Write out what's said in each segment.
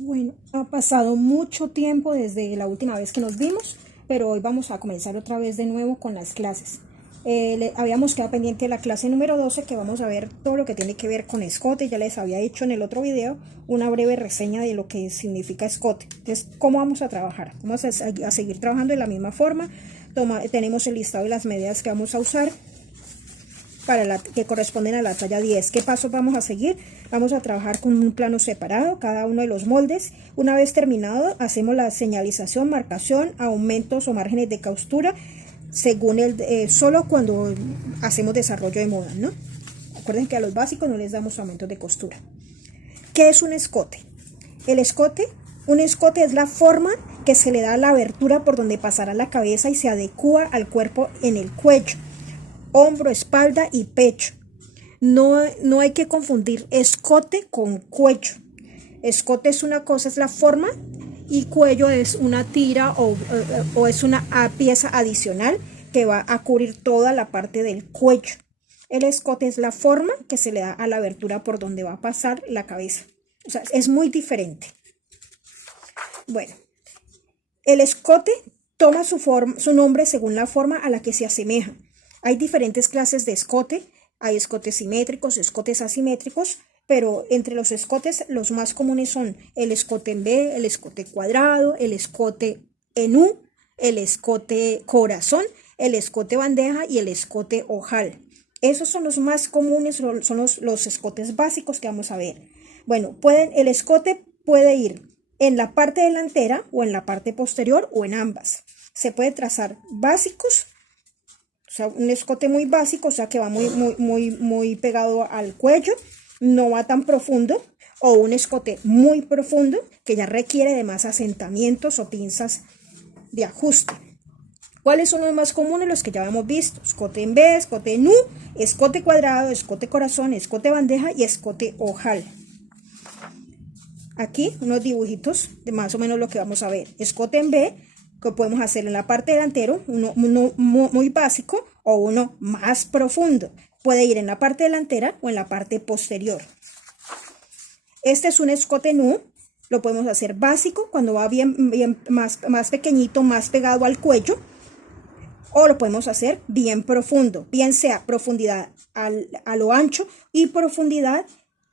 Bueno, ha pasado mucho tiempo desde la última vez que nos vimos, pero hoy vamos a comenzar otra vez de nuevo con las clases. Habíamos quedado pendiente de la clase número 12, que vamos a ver todo lo que tiene que ver con escote. Ya les había hecho en el otro video una breve reseña de lo que significa escote. Entonces, ¿cómo vamos a trabajar? Vamos a seguir trabajando de la misma forma. Tenemos el listado de las medidas que vamos a usar que corresponden a la talla 10. ¿Qué pasos vamos a seguir? Vamos a trabajar con un plano separado, cada uno de los moldes. Una vez terminado, hacemos la señalización, marcación, aumentos o márgenes de costura, según solo cuando hacemos desarrollo de moda, ¿no? Recuerden que a los básicos no les damos aumentos de costura. ¿Qué es un escote? Un escote es la forma que se le da a la abertura por donde pasará la cabeza y se adecua al cuerpo en el cuello, hombro, espalda y pecho. No hay que confundir escote con cuello. Escote es una cosa, es la forma, y cuello es una tira o es una pieza adicional que va a cubrir toda la parte del cuello. El escote es la forma que se le da a la abertura por donde va a pasar la cabeza. O sea, es muy diferente. Bueno, el escote toma su nombre según la forma a la que se asemeja. Hay diferentes clases de escote. Hay escotes simétricos, escotes asimétricos, pero entre los escotes los más comunes son el escote en V, el escote cuadrado, el escote en U, el escote corazón, el escote bandeja y el escote ojal. Esos son los más comunes, son los escotes básicos que vamos a ver. Bueno, el escote puede ir en la parte delantera o en la parte posterior o en ambas. Se puede trazar básicos, o sea, un escote muy básico, o sea, que va muy pegado al cuello, no va tan profundo, o un escote muy profundo que ya requiere de más asentamientos o pinzas de ajuste. ¿Cuáles son los más comunes? Los que ya hemos visto: escote en V, escote en U, escote cuadrado, escote corazón, escote bandeja y escote ojal. Aquí unos dibujitos de más o menos lo que vamos a ver. Escote en V, que podemos hacer en la parte delantero, uno muy básico o uno más profundo. Puede ir en la parte delantera o en la parte posterior. Este es un escote en U, lo podemos hacer básico cuando va bien más pequeñito, más pegado al cuello, o lo podemos hacer bien profundo, bien sea profundidad a lo ancho y profundidad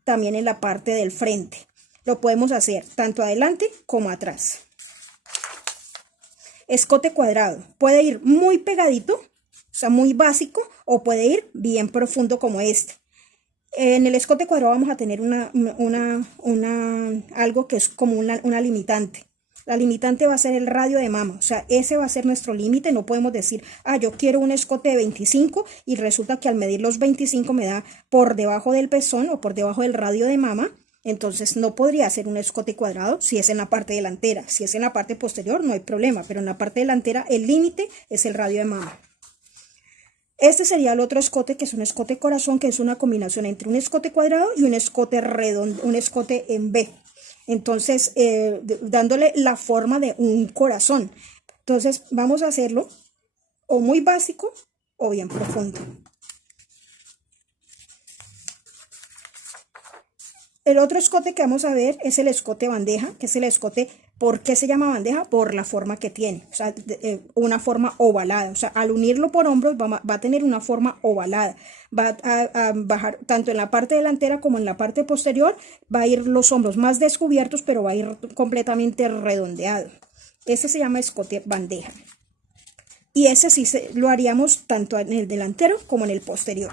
también en la parte del frente. Lo podemos hacer tanto adelante como atrás. Escote cuadrado, puede ir muy pegadito, o sea, muy básico, o puede ir bien profundo como este. En el escote cuadrado vamos a tener algo que es como una limitante. La limitante va a ser el radio de mama, o sea, ese va a ser nuestro límite. No podemos decir, yo quiero un escote de 25 y resulta que al medir los 25 me da por debajo del pezón o por debajo del radio de mama. Entonces no podría ser un escote cuadrado si es en la parte delantera. Si es en la parte posterior no hay problema, pero en la parte delantera el límite es el radio de mama. Este sería el otro escote, que es un escote corazón, que es una combinación entre un escote cuadrado y un escote redondo, un escote en V. Entonces, dándole la forma de un corazón. Entonces, vamos a hacerlo o muy básico o bien profundo. El otro escote que vamos a ver es el escote bandeja, que es el escote. ¿Por qué se llama bandeja? Por la forma que tiene, o sea, una forma ovalada. O sea, al unirlo por hombros va a tener una forma ovalada. Va a bajar tanto en la parte delantera como en la parte posterior. Va a ir los hombros más descubiertos, pero va a ir completamente redondeado. Ese se llama escote bandeja. Y ese sí lo haríamos tanto en el delantero como en el posterior.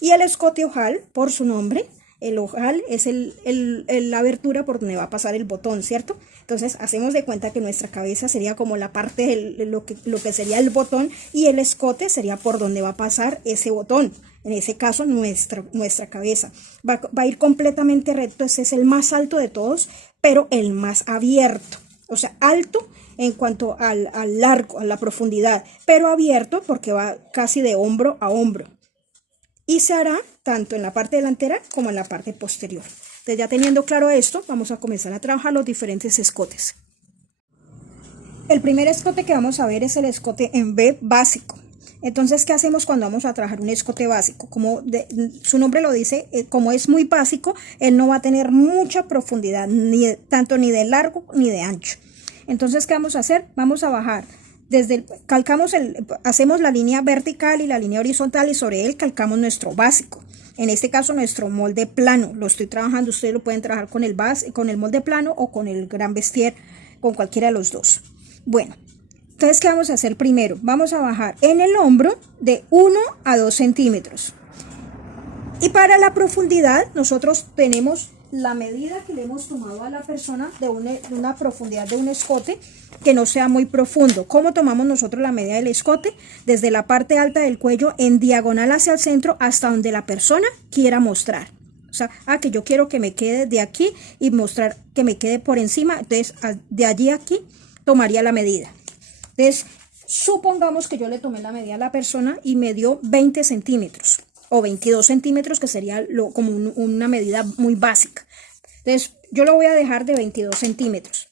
Y el escote ojal, por su nombre. El ojal es la abertura por donde va a pasar el botón, ¿cierto? Entonces hacemos de cuenta que nuestra cabeza sería como la parte de lo que sería el botón, y el escote sería por donde va a pasar ese botón. En ese caso nuestra cabeza va a ir completamente recto. Ese es el más alto de todos, pero el más abierto. O sea, alto en cuanto al largo, a la profundidad, pero abierto porque va casi de hombro a hombro. Y se hará tanto en la parte delantera como en la parte posterior. Entonces, ya teniendo claro esto, vamos a comenzar a trabajar los diferentes escotes. El primer escote que vamos a ver es el escote en V básico. Entonces, ¿qué hacemos cuando vamos a trabajar un escote básico? Como su nombre lo dice, como es muy básico, él no va a tener mucha profundidad, tanto ni de largo ni de ancho. Entonces, ¿qué vamos a hacer? Vamos a bajar. Hacemos la línea vertical y la línea horizontal y sobre él calcamos nuestro básico. En este caso, nuestro molde plano. Lo estoy trabajando, ustedes lo pueden trabajar con el molde plano o con el gran Vestier, con cualquiera de los dos. Bueno. Entonces, ¿qué vamos a hacer primero? Vamos a bajar en el hombro de 1 a 2 centímetros. Y para la profundidad, nosotros tenemos la medida que le hemos tomado a la persona de una profundidad de un escote que no sea muy profundo. ¿Cómo tomamos nosotros la medida del escote? Desde la parte alta del cuello en diagonal hacia el centro hasta donde la persona quiera mostrar. O sea, que yo quiero que me quede de aquí y mostrar que me quede por encima. Entonces, de allí a aquí tomaría la medida. Entonces, supongamos que yo le tomé la medida a la persona y me dio 20 centímetros o 22 centímetros, que sería como una medida muy básica. Entonces, yo lo voy a dejar de 22 centímetros.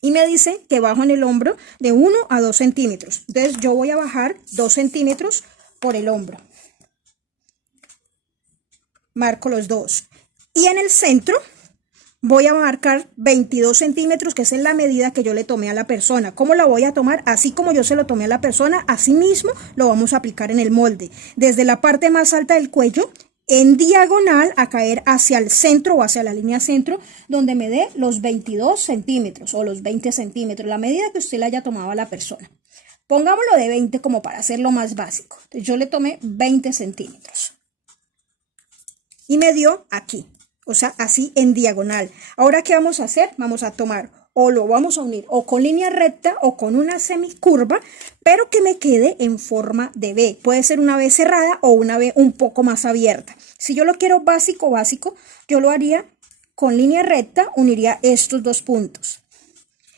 Y me dice que bajo en el hombro de 1 a 2 centímetros. Entonces, yo voy a bajar 2 centímetros por el hombro. Marco los dos. Y en el centro voy a marcar 22 centímetros, que es la medida que yo le tomé a la persona. ¿Cómo la voy a tomar? Así como yo se lo tomé a la persona, así mismo lo vamos a aplicar en el molde. Desde la parte más alta del cuello, en diagonal, a caer hacia el centro o hacia la línea centro, donde me dé los 22 centímetros o los 20 centímetros, la medida que usted le haya tomado a la persona. Pongámoslo de 20 como para hacerlo más básico. Entonces, yo le tomé 20 centímetros. Y me dio aquí. O sea, así en diagonal. Ahora, ¿qué vamos a hacer? Vamos a tomar o lo vamos a unir o con línea recta o con una semicurva, pero que me quede en forma de V. Puede ser una V cerrada o una V un poco más abierta. Si yo lo quiero básico, yo lo haría con línea recta, uniría estos dos puntos.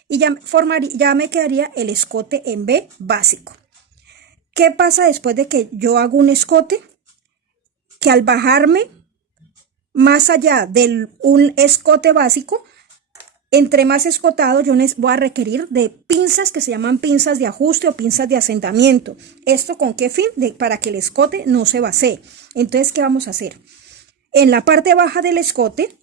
Y ya me quedaría el escote en V básico. ¿Qué pasa después de que yo hago un escote? Que al bajarme más allá de un escote básico, entre más escotado, yo voy a requerir de pinzas que se llaman pinzas de ajuste o pinzas de asentamiento. ¿Esto con qué fin? Para que el escote no se vacíe. Entonces, ¿qué vamos a hacer? En la parte baja del escote,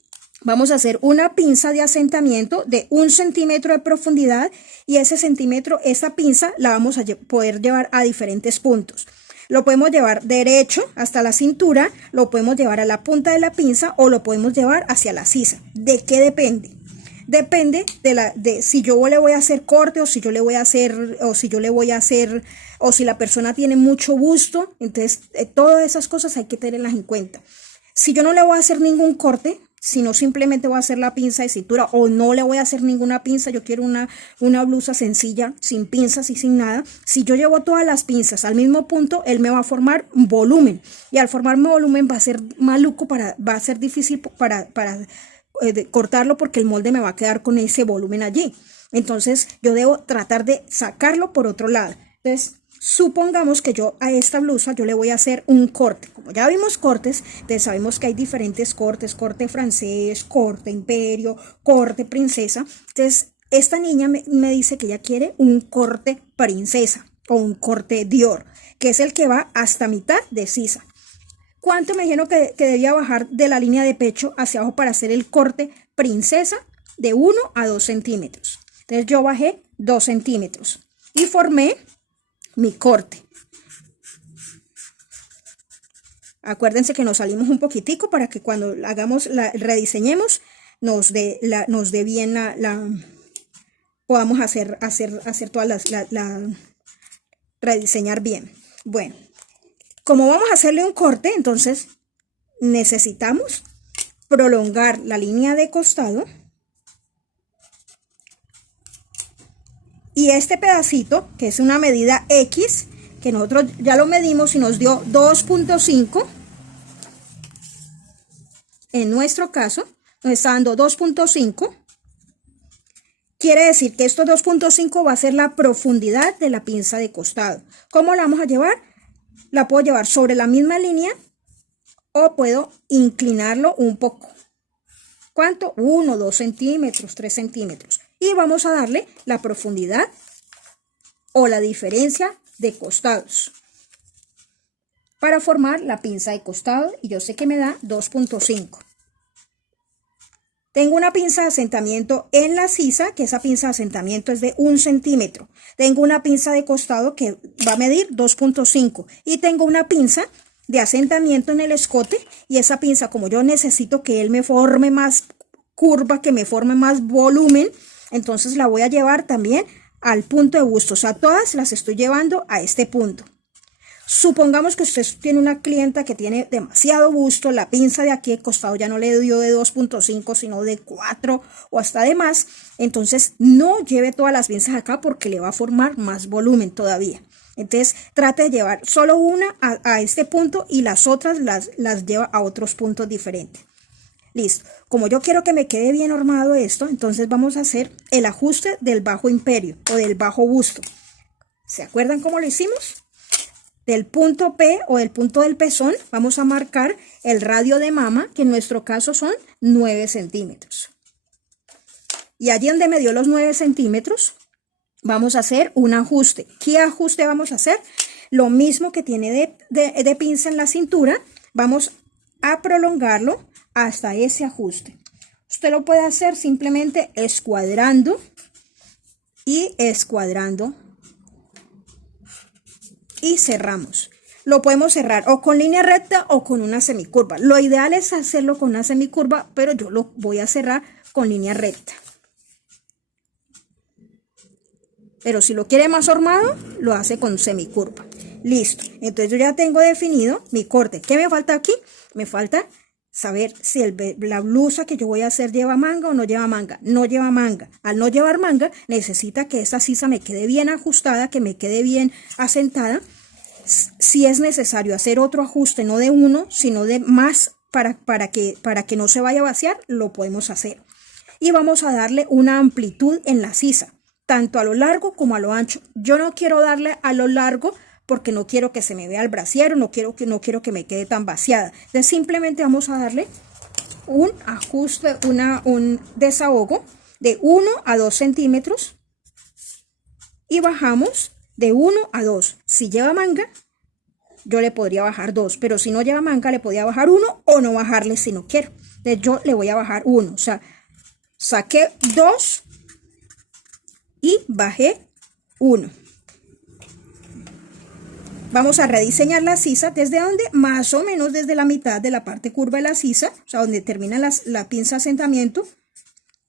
vamos a hacer una pinza de asentamiento de 1 centímetro de profundidad y esa pinza la vamos a poder llevar a diferentes puntos. Lo podemos llevar derecho hasta la cintura, lo podemos llevar a la punta de la pinza o lo podemos llevar hacia la sisa. ¿De qué depende? Depende de si yo le voy a hacer corte o si yo le voy a hacer, o si la persona tiene mucho busto. Entonces, todas esas cosas hay que tenerlas en cuenta. Si yo no le voy a hacer ningún corte, sino simplemente voy a hacer la pinza de cintura o no le voy a hacer ninguna pinza, yo quiero una blusa sencilla, sin pinzas y sin nada. Si yo llevo todas las pinzas al mismo punto, él me va a formar un volumen y al formarme volumen va a ser maluco, va a ser difícil para cortarlo porque el molde me va a quedar con ese volumen allí. Entonces yo debo tratar de sacarlo por otro lado. Entonces, supongamos que yo a esta blusa yo le voy a hacer un corte. Como ya vimos cortes, entonces sabemos que hay diferentes cortes: corte francés, corte imperio, corte princesa. Entonces esta niña me dice que ella quiere un corte princesa o un corte Dior, que es el que va hasta mitad de sisa. ¿Cuánto me dijeron que debía bajar de la línea de pecho hacia abajo para hacer el corte princesa? De 1 a 2 centímetros. Entonces yo bajé 2 centímetros y formé mi corte. Acuérdense que nos salimos un poquitico para que cuando rediseñemos nos dé bien podamos hacer todas rediseñar bien. Bueno, como vamos a hacerle un corte, entonces necesitamos prolongar la línea de costado y este pedacito, que es una medida X, que nosotros ya lo medimos y nos dio 2.5. En nuestro caso, nos está dando 2.5. Quiere decir que esto 2.5 va a ser la profundidad de la pinza de costado. ¿Cómo la vamos a llevar? La puedo llevar sobre la misma línea o puedo inclinarlo un poco. ¿Cuánto? 1, 2 centímetros, 3 centímetros. Y vamos a darle la profundidad o la diferencia de costados. para formar la pinza de costado y yo sé que me da 2.5. Tengo una pinza de asentamiento en la sisa, que esa pinza de asentamiento es de 1 centímetro. Tengo una pinza de costado que va a medir 2.5 y tengo una pinza de asentamiento en el escote y esa pinza, como yo necesito que él me forme más curva, que me forme más volumen, entonces la voy a llevar también al punto de busto, o sea, todas las estoy llevando a este punto. Supongamos que usted tiene una clienta que tiene demasiado busto, la pinza de aquí de costado ya no le dio de 2.5 sino de 4 o hasta de más, entonces no lleve todas las pinzas acá porque le va a formar más volumen todavía. Entonces trate de llevar solo una a este punto y las otras las lleva a otros puntos diferentes. Listo, como yo quiero que me quede bien armado esto, entonces vamos a hacer el ajuste del bajo imperio o del bajo busto. ¿Se acuerdan cómo lo hicimos? Del punto P o del punto del pezón vamos a marcar el radio de mama, que en nuestro caso son 9 centímetros. Y allí donde me dio los 9 centímetros, vamos a hacer un ajuste. ¿Qué ajuste vamos a hacer? Lo mismo que tiene de pinza en la cintura, vamos a prolongarlo hasta ese ajuste. Usted lo puede hacer simplemente escuadrando y escuadrando. Y cerramos. Lo podemos cerrar o con línea recta o con una semicurva. Lo ideal es hacerlo con una semicurva, pero yo lo voy a cerrar con línea recta. Pero si lo quiere más armado, lo hace con semicurva. Listo. Entonces yo ya tengo definido mi corte. ¿Qué me falta aquí? Me falta saber si la blusa que yo voy a hacer lleva manga o no lleva manga. No lleva manga. Al no llevar manga, necesita que esta sisa me quede bien ajustada, que me quede bien asentada. Si es necesario hacer otro ajuste, no de uno, sino de más para que no se vaya a vaciar, lo podemos hacer. Y vamos a darle una amplitud en la sisa, tanto a lo largo como a lo ancho. Yo no quiero darle a lo largo porque no quiero que se me vea el brasier, no quiero que me quede tan vaciada. Entonces simplemente vamos a darle un ajuste, un desahogo de 1 a 2 centímetros y bajamos de 1 a 2. Si lleva manga, yo le podría bajar 2, pero si no lleva manga, le podría bajar 1 o no bajarle si no quiero. Entonces yo le voy a bajar 1, o sea, saqué 2 y bajé 1. Vamos a rediseñar la sisa desde donde, más o menos desde la mitad de la parte curva de la sisa, o sea, donde termina la pinza de asentamiento.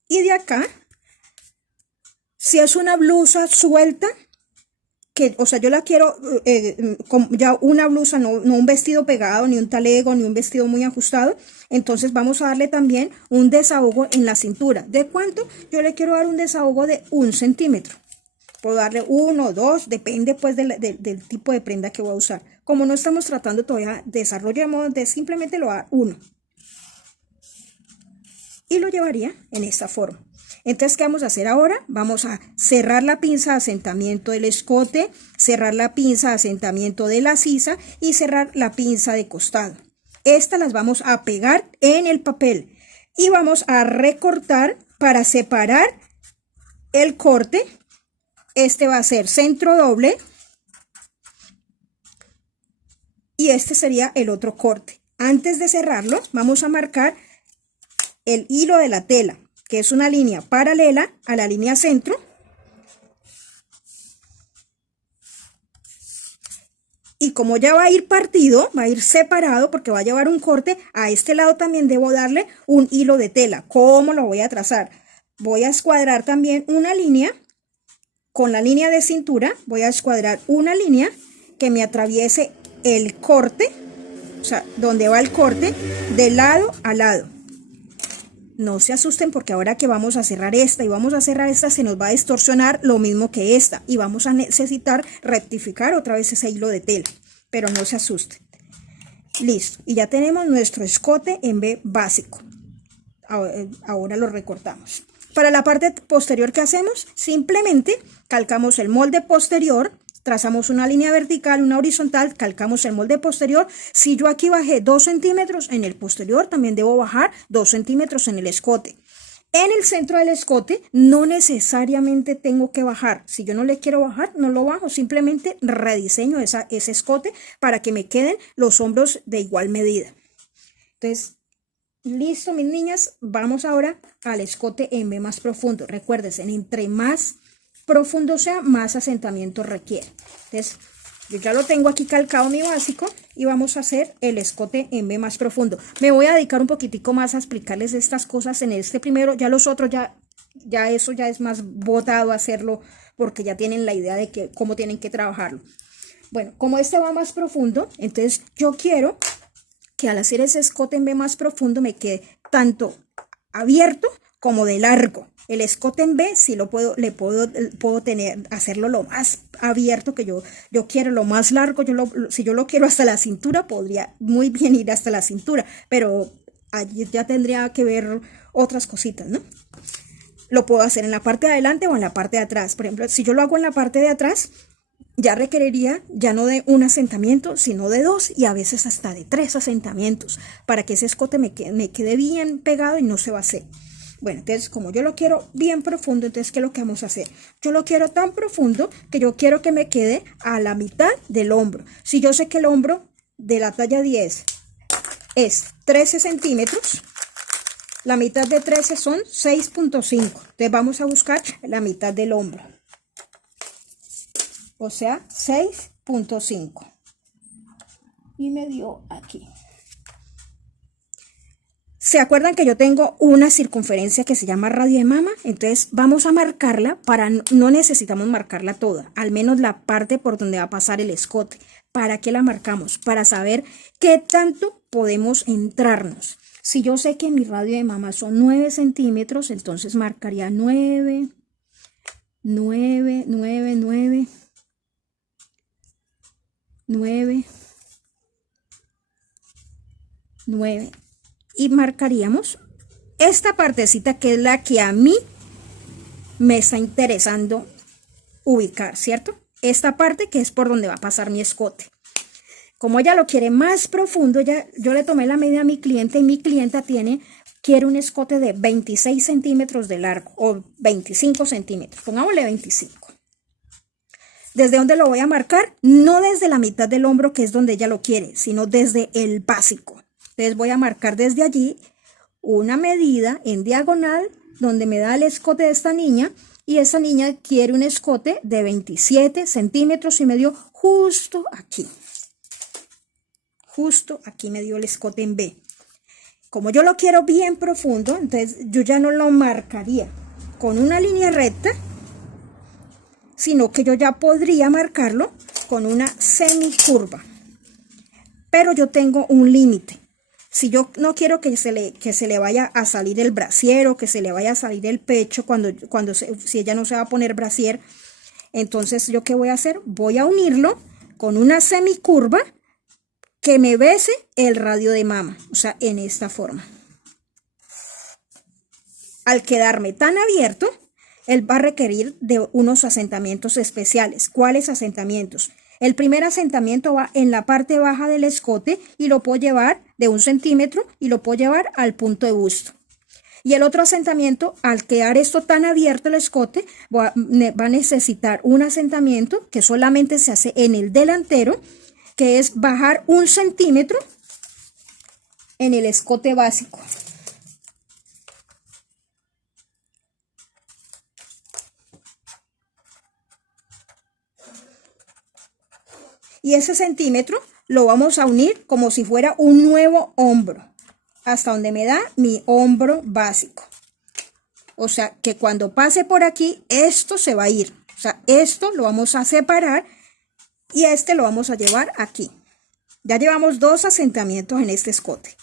Y de acá, si es una blusa suelta, o sea, yo la quiero ya una blusa, no un vestido pegado, ni un talego, ni un vestido muy ajustado, entonces vamos a darle también un desahogo en la cintura. ¿De cuánto? Yo le quiero dar un desahogo de 1 centímetro. Puedo darle 1 o 2, depende pues del tipo de prenda que voy a usar. Como no estamos tratando todavía, desarrollamos de simplemente lo dar 1. Y lo llevaría en esta forma. Entonces, ¿qué vamos a hacer ahora? Vamos a cerrar la pinza de asentamiento del escote, cerrar la pinza de asentamiento de la sisa y cerrar la pinza de costado. Estas las vamos a pegar en el papel y vamos a recortar para separar el corte. Este va a ser centro doble y este sería el otro corte. Antes de cerrarlo, vamos a marcar el hilo de la tela, que es una línea paralela a la línea centro. Y como ya va a ir partido, va a ir separado porque va a llevar un corte, a este lado también debo darle un hilo de tela. ¿Cómo lo voy a trazar? Voy a escuadrar también una línea. Con la línea de cintura voy a escuadrar una línea que me atraviese el corte, o sea, donde va el corte, de lado a lado. No se asusten porque ahora que vamos a cerrar esta y vamos a cerrar esta, se nos va a distorsionar lo mismo que esta y vamos a necesitar rectificar otra vez ese hilo de tela, pero no se asusten. Listo, y ya tenemos nuestro escote en B básico. Ahora lo recortamos. Para la parte posterior, ¿qué hacemos? Simplemente calcamos el molde posterior, trazamos una línea vertical, una horizontal, calcamos el molde posterior. Si yo aquí bajé 2 centímetros, en el posterior también debo bajar 2 centímetros en el escote. En el centro del escote no necesariamente tengo que bajar. Si yo no le quiero bajar, no lo bajo. Simplemente rediseño ese escote para que me queden los hombros de igual medida. Entonces, listo, mis niñas. Vamos ahora al escote en V más profundo. Recuérdense, entre más profundo sea, más asentamiento requiere. Entonces, yo ya lo tengo aquí calcado mi básico y vamos a hacer el escote en V más profundo. Me voy a dedicar un poquitico más a explicarles estas cosas en este primero. Ya los otros, ya eso ya es más botado a hacerlo porque ya tienen la idea de cómo tienen que trabajarlo. Bueno, como este va más profundo, entonces yo quiero que al hacer ese escote en V más profundo me quede tanto abierto como de largo. El escote en V sí puedo hacerlo lo más abierto que yo quiero, lo más largo. Si yo lo quiero hasta la cintura, podría muy bien ir hasta la cintura, pero allí ya tendría que ver otras cositas, ¿no? Lo puedo hacer en la parte de adelante o en la parte de atrás. Por ejemplo, si yo lo hago en la parte de atrás, ya requeriría ya no de un asentamiento, sino de 2 y a veces hasta de 3 asentamientos para que ese escote me quede bien pegado y no se vacíe. Bueno, entonces como yo lo quiero bien profundo, entonces ¿qué es lo que vamos a hacer? Yo lo quiero tan profundo que yo quiero que me quede a la mitad del hombro. Si yo sé que el hombro de la talla 10 es 13 centímetros, la mitad de 13 son 6.5. Entonces vamos a buscar la mitad del hombro. O sea, 6.5. Y me dio aquí. ¿Se acuerdan que yo tengo una circunferencia que se llama radio de mama? Entonces vamos a marcarla no necesitamos marcarla toda, al menos la parte por donde va a pasar el escote. ¿Para qué la marcamos? Para saber qué tanto podemos entrarnos. Si yo sé que mi radio de mama son 9 centímetros, entonces marcaría 9, 9, 9, 9, 9, 9. Y marcaríamos esta partecita que es la que a mí me está interesando ubicar, ¿cierto? Esta parte que es por donde va a pasar mi escote. Como ella lo quiere más profundo, yo le tomé la medida a mi cliente y mi clienta quiere un escote de 26 centímetros de largo o 25 centímetros, pongámosle 25. ¿Desde dónde lo voy a marcar? No desde la mitad del hombro, que es donde ella lo quiere, sino desde el básico. Entonces voy a marcar desde allí una medida en diagonal donde me da el escote de esta niña y esa niña quiere un escote de 27 centímetros y me dio justo aquí. Justo aquí me dio el escote en V. Como yo lo quiero bien profundo, entonces yo ya no lo marcaría con una línea recta, sino que yo ya podría marcarlo con una semicurva. Pero yo tengo un límite. Si yo no quiero que se le vaya a salir el brasier o que se le vaya a salir el pecho si ella no se va a poner brasier, entonces ¿yo qué voy a hacer? Voy a unirlo con una semicurva que me bese el radio de mama, o sea, en esta forma. Al quedarme tan abierto, él va a requerir de unos asentamientos especiales. ¿Cuáles asentamientos? El primer asentamiento va en la parte baja del escote y lo puedo llevar de 1 centímetro y lo puedo llevar al punto de busto. Y el otro asentamiento, al quedar esto tan abierto el escote, va a necesitar un asentamiento que solamente se hace en el delantero, que es bajar 1 centímetro en el escote básico. Y ese centímetro lo vamos a unir como si fuera un nuevo hombro, hasta donde me da mi hombro básico. O sea, que cuando pase por aquí, esto se va a ir. O sea, esto lo vamos a separar y este lo vamos a llevar aquí. Ya llevamos 2 asentamientos en este escote.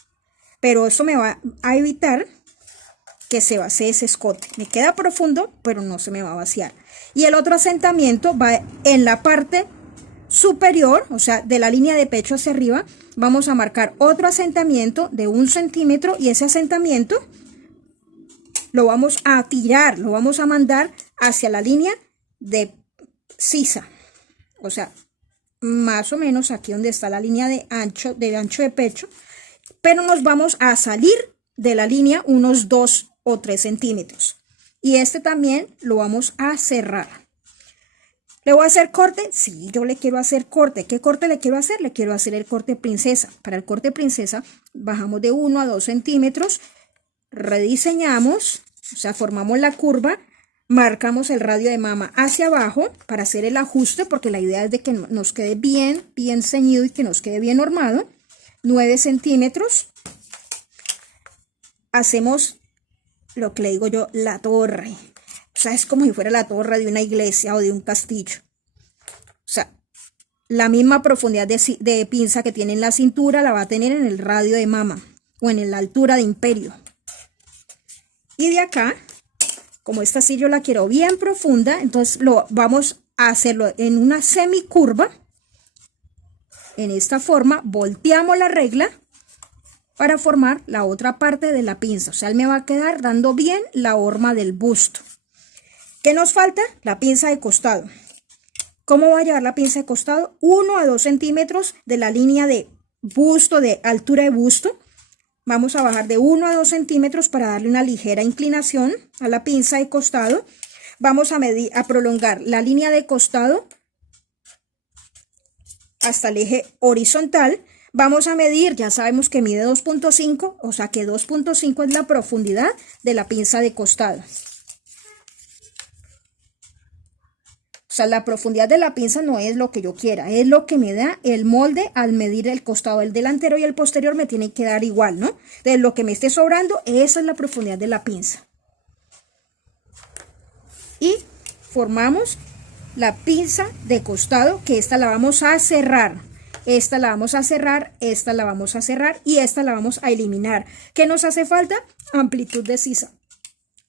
Pero eso me va a evitar que se vacíe ese escote. Me queda profundo, pero no se me va a vaciar. Y el otro asentamiento va en la parte superior, o sea, de la línea de pecho hacia arriba. Vamos a marcar otro asentamiento de 1 centímetro y ese asentamiento lo vamos a tirar, lo vamos a mandar hacia la línea de sisa, o sea, más o menos aquí donde está la línea de ancho de pecho, pero nos vamos a salir de la línea unos 2 o 3 centímetros. Y este también lo vamos a cerrar. ¿Le voy a hacer corte? Sí, yo le quiero hacer corte. ¿Qué corte le quiero hacer? Le quiero hacer el corte princesa. Para el corte princesa bajamos de 1 a 2 centímetros, rediseñamos, o sea, formamos la curva, marcamos el radio de mama hacia abajo para hacer el ajuste, porque la idea es de que nos quede bien ceñido y que nos quede bien normado. 9 centímetros. Hacemos lo que le digo yo, la torre. O sea, es como si fuera la torre de una iglesia o de un castillo. O sea, la misma profundidad de pinza que tiene en la cintura la va a tener en el radio de mama o en la altura de imperio. Y de acá, como esta sí yo la quiero bien profunda, entonces vamos a hacerlo en una semicurva. En esta forma, volteamos la regla para formar la otra parte de la pinza. O sea, él me va a quedar dando bien la horma del busto. ¿Qué nos falta? La pinza de costado. ¿Cómo va a llevar la pinza de costado? 1 a 2 centímetros de la línea de busto, de altura de busto. Vamos a bajar de 1 a 2 centímetros para darle una ligera inclinación a la pinza de costado. Vamos a prolongar la línea de costado hasta el eje horizontal. Vamos a medir, ya sabemos que mide 2.5, o sea que 2.5 es la profundidad de la pinza de costado. O sea, la profundidad de la pinza no es lo que yo quiera, es lo que me da el molde al medir el costado. El delantero y el posterior me tienen que dar igual, ¿no? De lo que me esté sobrando, esa es la profundidad de la pinza. Y formamos la pinza de costado, que esta la vamos a cerrar. Esta la vamos a cerrar, esta la vamos a cerrar y esta la vamos a eliminar. ¿Qué nos hace falta? Amplitud de sisa.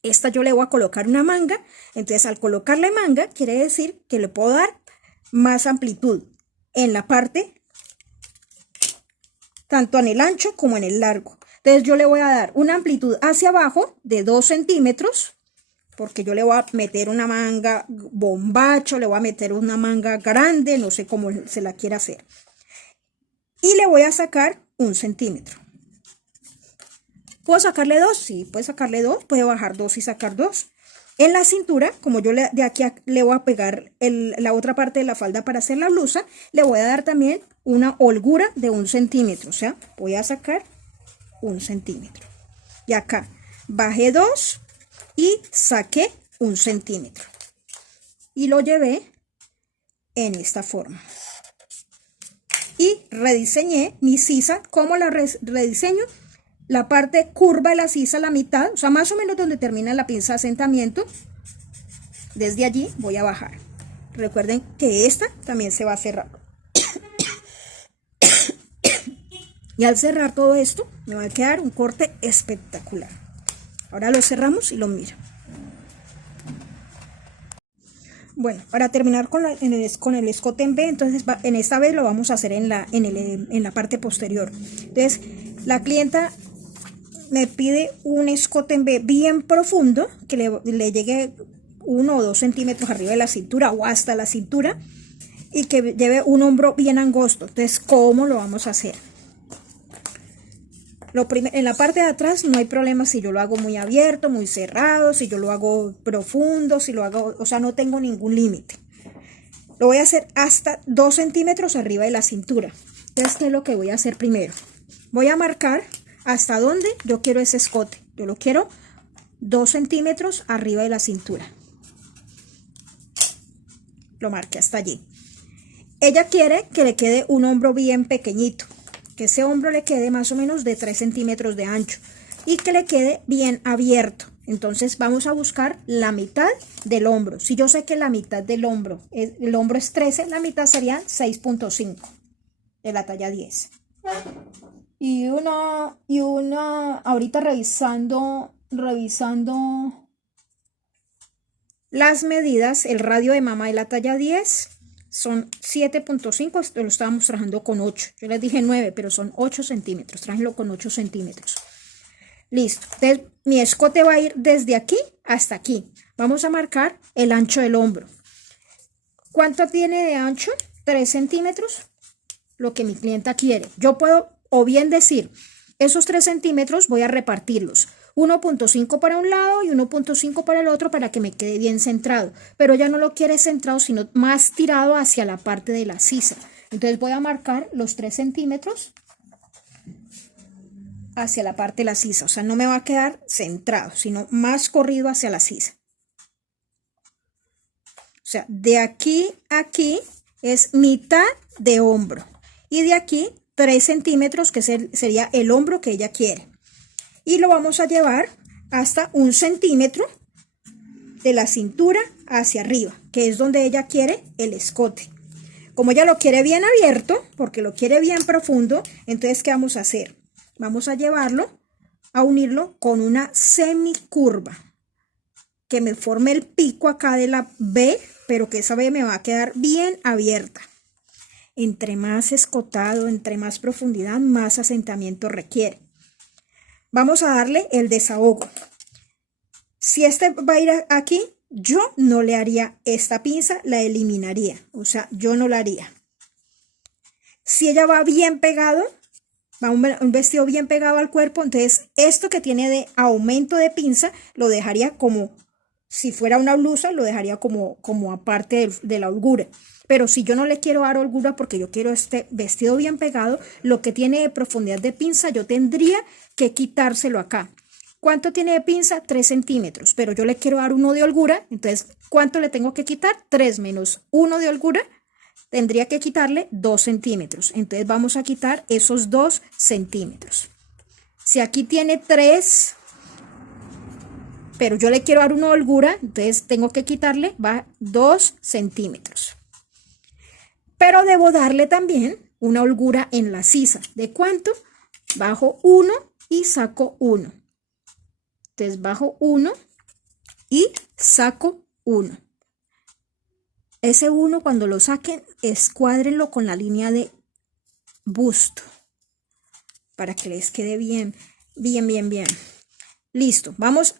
Esta yo le voy a colocar una manga, entonces al colocarle manga quiere decir que le puedo dar más amplitud en la parte, tanto en el ancho como en el largo. Entonces yo le voy a dar una amplitud hacia abajo de 2 centímetros, porque yo le voy a meter una manga bombacho, le voy a meter una manga grande, no sé cómo se la quiera hacer. Y le voy a sacar 1 centímetro. ¿Puedo sacarle 2? Sí, puede sacarle 2, puede bajar 2 y sacar 2. En la cintura, como yo de aquí le voy a pegar la otra parte de la falda para hacer la blusa, le voy a dar también una holgura de 1 centímetro. O sea, voy a sacar 1 centímetro. Y acá bajé 2 y saqué 1 centímetro. Y lo llevé en esta forma. Y rediseñé mi sisa. ¿Cómo la rediseño? La parte curva de la sisa, la mitad, o sea, más o menos donde termina la pinza de asentamiento. Desde allí voy a bajar. Recuerden que esta también se va a cerrar. Y al cerrar todo esto, me va a quedar un corte espectacular. Ahora lo cerramos y lo miro. Bueno, para terminar con el escote en V, entonces en esta vez lo vamos a hacer en la parte posterior. Entonces, la clienta me pide un escote en V bien profundo, que le llegue 1 o 2 centímetros arriba de la cintura o hasta la cintura, y que lleve un hombro bien angosto. Entonces, ¿cómo lo vamos a hacer? En la parte de atrás no hay problema si yo lo hago muy abierto, muy cerrado, si yo lo hago profundo, si lo hago, o sea, no tengo ningún límite. Lo voy a hacer hasta 2 centímetros arriba de la cintura. Entonces, ¿qué es lo que voy a hacer primero? Voy a marcar hasta dónde yo quiero ese escote. Yo lo quiero 2 centímetros arriba de la cintura. Lo marqué hasta allí. Ella quiere que le quede un hombro bien pequeñito, que ese hombro le quede más o menos de 3 centímetros de ancho y que le quede bien abierto. Entonces vamos a buscar la mitad del hombro. Si yo sé que la mitad del hombro, el hombro es 13, la mitad sería 6.5 de la talla 10. Y ahorita revisando las medidas, el radio de mama de la talla 10 son 7.5, esto lo estábamos trabajando con 8. Yo les dije 9, pero son 8 centímetros, trájenlo con 8 centímetros. Listo, entonces mi escote va a ir desde aquí hasta aquí. Vamos a marcar el ancho del hombro. ¿Cuánto tiene de ancho? 3 centímetros, lo que mi clienta quiere. Yo puedo o bien decir, esos 3 centímetros voy a repartirlos. 1.5 para un lado y 1.5 para el otro para que me quede bien centrado, pero ya no lo quiere centrado, sino más tirado hacia la parte de la sisa. Entonces voy a marcar los 3 centímetros hacia la parte de la sisa, o sea, no me va a quedar centrado, sino más corrido hacia la sisa. O sea, de aquí a aquí es mitad de hombro y de aquí 3 centímetros, que sería el hombro que ella quiere. Y lo vamos a llevar hasta 1 centímetro de la cintura hacia arriba, que es donde ella quiere el escote. Como ella lo quiere bien abierto, porque lo quiere bien profundo, entonces, ¿qué vamos a hacer? Vamos a llevarlo, a unirlo con una semicurva, que me forme el pico acá de la B, pero que esa B me va a quedar bien abierta. Entre más escotado, entre más profundidad, más asentamiento requiere. Vamos a darle el desahogo. Si este va a ir aquí, yo no le haría esta pinza, la eliminaría. O sea, yo no la haría. Si ella va bien pegado, va un vestido bien pegado al cuerpo, entonces esto que tiene de aumento de pinza, lo dejaría como, si fuera una blusa, lo dejaría como aparte de la holgura. Pero si yo no le quiero dar holgura porque yo quiero este vestido bien pegado, lo que tiene de profundidad de pinza, yo tendría que quitárselo acá. ¿Cuánto tiene de pinza? 3 centímetros, pero yo le quiero dar 1 de holgura, entonces, ¿cuánto le tengo que quitar? 3 menos 1 de holgura, tendría que quitarle 2 centímetros. Entonces vamos a quitar esos 2 centímetros. Si aquí tiene 3, pero yo le quiero dar 1 de holgura, entonces tengo que quitarle 2 centímetros. Pero debo darle también una holgura en la sisa. ¿De cuánto? Bajo 1 y saco 1. Entonces bajo 1 y saco 1. Ese 1, cuando lo saquen, escuádrenlo con la línea de busto para que les quede bien, bien, bien, bien. Listo, vamos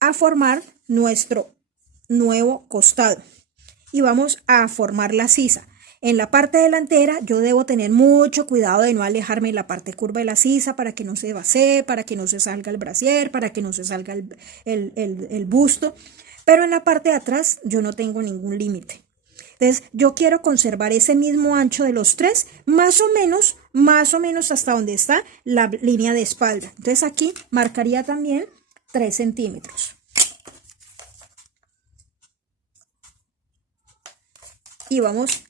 a formar nuestro nuevo costado y vamos a formar la sisa. En la parte delantera yo debo tener mucho cuidado de no alejarme en la parte curva de la sisa para que no se vacíe, para que no se salga el brasier, para que no se salga el busto. Pero en la parte de atrás yo no tengo ningún límite. Entonces yo quiero conservar ese mismo ancho de los 3, más o menos hasta donde está la línea de espalda. Entonces aquí marcaría también 3 centímetros. Y vamos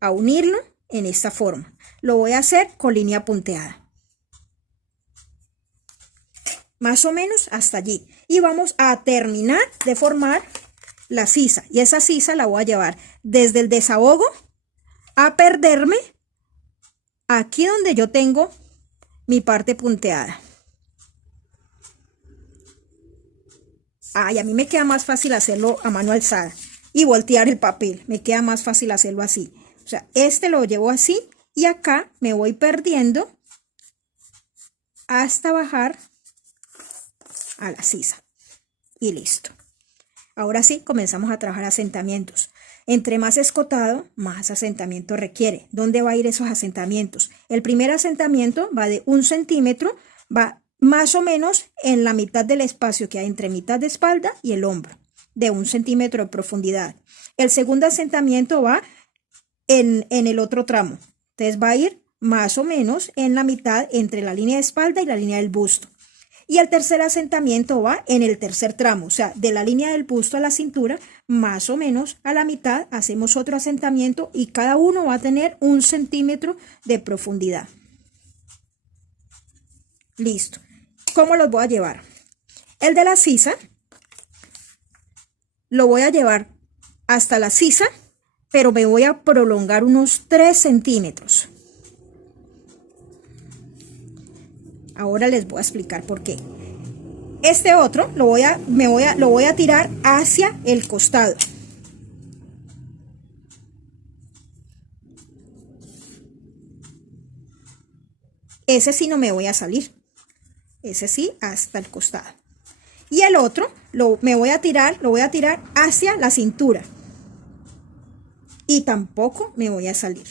a unirlo en esta forma. Lo voy a hacer con línea punteada. Más o menos hasta allí. Y vamos a terminar de formar la sisa. Y esa sisa la voy a llevar desde el desahogo a perderme aquí donde yo tengo mi parte punteada. Ay, a mí me queda más fácil hacerlo a mano alzada y voltear el papel. Me queda más fácil hacerlo así. O sea, este lo llevo así y acá me voy perdiendo hasta bajar a la sisa. Y listo. Ahora sí, comenzamos a trabajar asentamientos. Entre más escotado, más asentamiento requiere. ¿Dónde va a ir esos asentamientos? El primer asentamiento va de 1 centímetro, va más o menos en la mitad del espacio que hay entre mitad de espalda y el hombro, de 1 centímetro de profundidad. El segundo asentamiento va en el otro tramo. Entonces va a ir más o menos en la mitad entre la línea de espalda y la línea del busto. Y el tercer asentamiento va en el tercer tramo, o sea, de la línea del busto a la cintura, más o menos a la mitad, hacemos otro asentamiento y cada uno va a tener 1 centímetro de profundidad. Listo. ¿Cómo los voy a llevar? El de la sisa lo voy a llevar hasta la sisa, pero me voy a prolongar unos 3 centímetros. Ahora les voy a explicar por qué. Este otro lo voy a tirar hacia el costado. Ese sí no me voy a salir. Ese sí hasta el costado. Y el otro lo voy a tirar hacia la cintura. Y tampoco me voy a salir.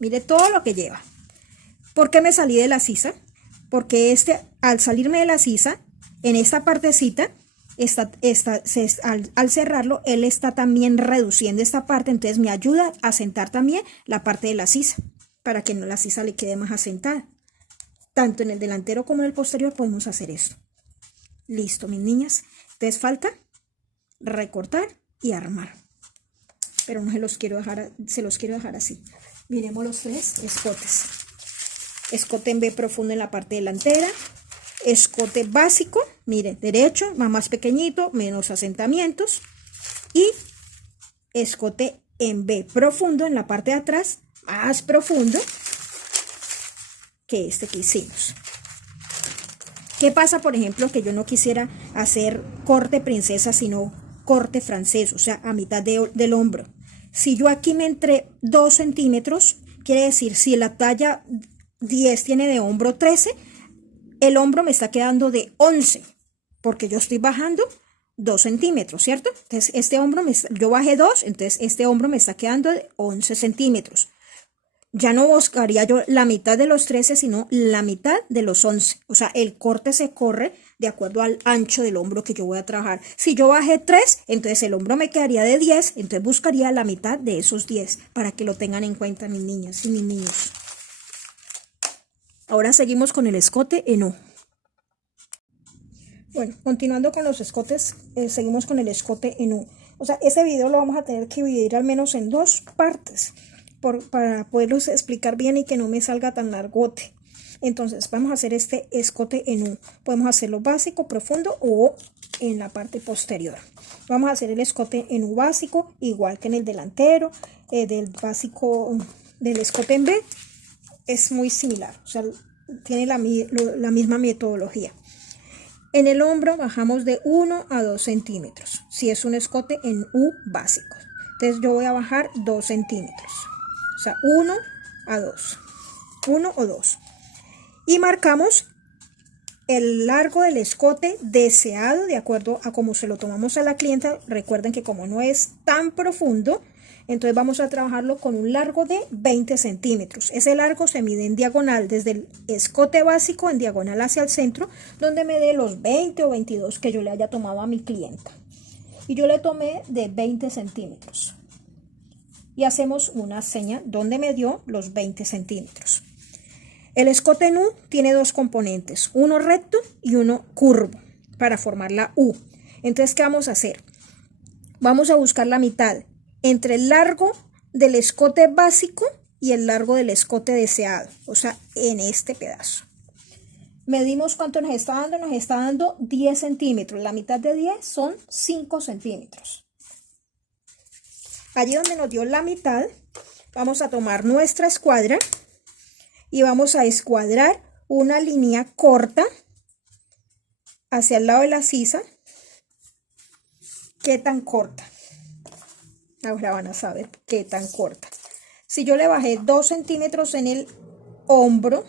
Mire todo lo que lleva. ¿Por qué me salí de la sisa? Porque al salirme de la sisa, en esta partecita, al cerrarlo, él está también reduciendo esta parte, entonces me ayuda a asentar también la parte de la sisa, para que no la sisa le quede más asentada. Tanto en el delantero como en el posterior podemos hacer esto. Listo, mis niñas. Entonces falta recortar y armar. Pero no se los quiero dejar así. Miremos los 3 escotes. Escote en V profundo en la parte delantera. Escote básico, miren, derecho, más pequeñito, menos asentamientos. Y escote en V profundo en la parte de atrás, más profundo que este que hicimos. ¿Qué pasa, por ejemplo, que yo no quisiera hacer corte princesa, sino corte francés, o sea, a mitad del hombro? Si yo aquí me entré 2 centímetros, quiere decir, si la talla 10 tiene de hombro 13, el hombro me está quedando de 11, porque yo estoy bajando 2 centímetros, ¿cierto? Entonces, este hombro, yo bajé 2, entonces este hombro me está quedando de 11 centímetros. Ya no buscaría yo la mitad de los 13, sino la mitad de los 11. O sea, el corte se corre de acuerdo al ancho del hombro que yo voy a trabajar. Si yo bajé 3, entonces el hombro me quedaría de 10, entonces buscaría la mitad de esos 10, para que lo tengan en cuenta mis niñas y mis niños. Ahora seguimos con el escote en U. Bueno, continuando con los escotes, seguimos con el escote en U. O sea, ese video lo vamos a tener que dividir al menos en 2 partes para poderlos explicar bien y que no me salga tan largote. Entonces, vamos a hacer este escote en U. Podemos hacerlo básico, profundo o en la parte posterior. Vamos a hacer el escote en U básico, igual que en el delantero, del básico, del escote en V. Es muy similar, o sea, tiene la misma metodología. En el hombro bajamos de 1 a 2 centímetros, si es un escote en U básico. Entonces yo voy a bajar 2 centímetros, o sea, 1 a 2, 1 o 2. Y marcamos el largo del escote deseado de acuerdo a cómo se lo tomamos a la clienta. Recuerden que como no es tan profundo, entonces vamos a trabajarlo con un largo de 20 centímetros. Ese largo se mide en diagonal desde el escote básico en diagonal hacia el centro, donde me dé los 20 o 22 que yo le haya tomado a mi clienta. Y yo le tomé de 20 centímetros. Y hacemos una seña donde me dio los 20 centímetros. El escote en U tiene 2 componentes, uno recto y uno curvo, para formar la U. Entonces, ¿qué vamos a hacer? Vamos a buscar la mitad entre el largo del escote básico y el largo del escote deseado, o sea, en este pedazo. Medimos cuánto nos está dando 10 centímetros, la mitad de 10 son 5 centímetros. Allí donde nos dio la mitad, vamos a tomar nuestra escuadra y vamos a escuadrar una línea corta hacia el lado de la sisa. ¿Qué tan corta? Ahora van a saber qué tan corta. Si yo le bajé 2 centímetros en el hombro,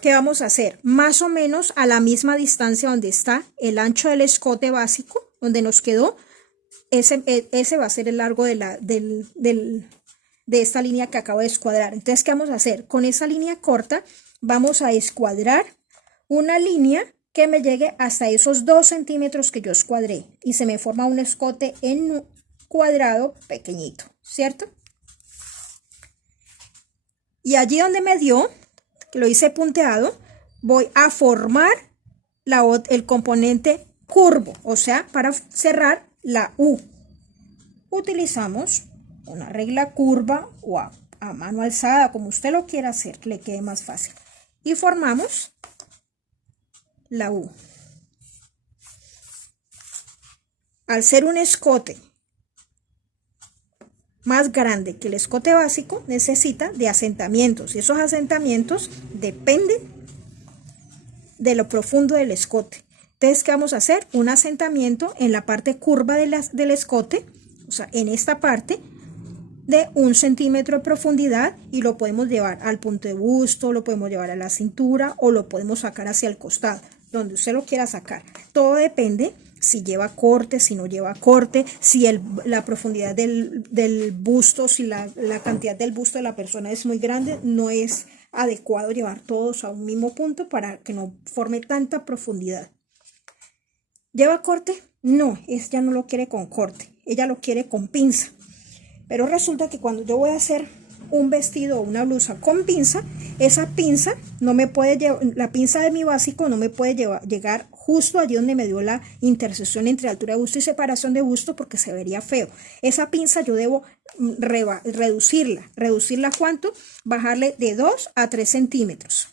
¿qué vamos a hacer? Más o menos a la misma distancia donde está el ancho del escote básico, donde nos quedó, ese va a ser el largo de esta línea que acabo de escuadrar. Entonces, ¿qué vamos a hacer? Con esa línea corta vamos a escuadrar una línea que me llegue hasta esos 2 centímetros que yo escuadré y se me forma un escote en cuadrado pequeñito, ¿cierto? Y allí donde me dio, que lo hice punteado, voy a formar el componente curvo, o sea, para cerrar la U. Utilizamos una regla curva o a mano alzada, como usted lo quiera hacer, que le quede más fácil. Y formamos la U. Al ser un escote más grande que el escote básico, necesita de asentamientos y esos asentamientos dependen de lo profundo del escote. Entonces, ¿qué vamos a hacer? Un asentamiento en la parte curva del escote, o sea, en esta parte de 1 centímetro de profundidad, y lo podemos llevar al punto de busto, lo podemos llevar a la cintura o lo podemos sacar hacia el costado, donde usted lo quiera sacar. Todo depende si lleva corte, si no lleva corte, si la profundidad del busto, si la cantidad del busto de la persona es muy grande, no es adecuado llevar todos a un mismo punto para que no forme tanta profundidad. ¿Lleva corte? No, ella no lo quiere con corte, ella lo quiere con pinza. Pero resulta que cuando yo voy a hacer un vestido o una blusa con pinza, esa pinza no me puede llevar, la pinza de mi básico no me puede llegar justo allí donde me dio la intersección entre altura de busto y separación de busto, porque se vería feo. Esa pinza yo debo reducirla ¿cuánto? Bajarle de 2 a 3 centímetros.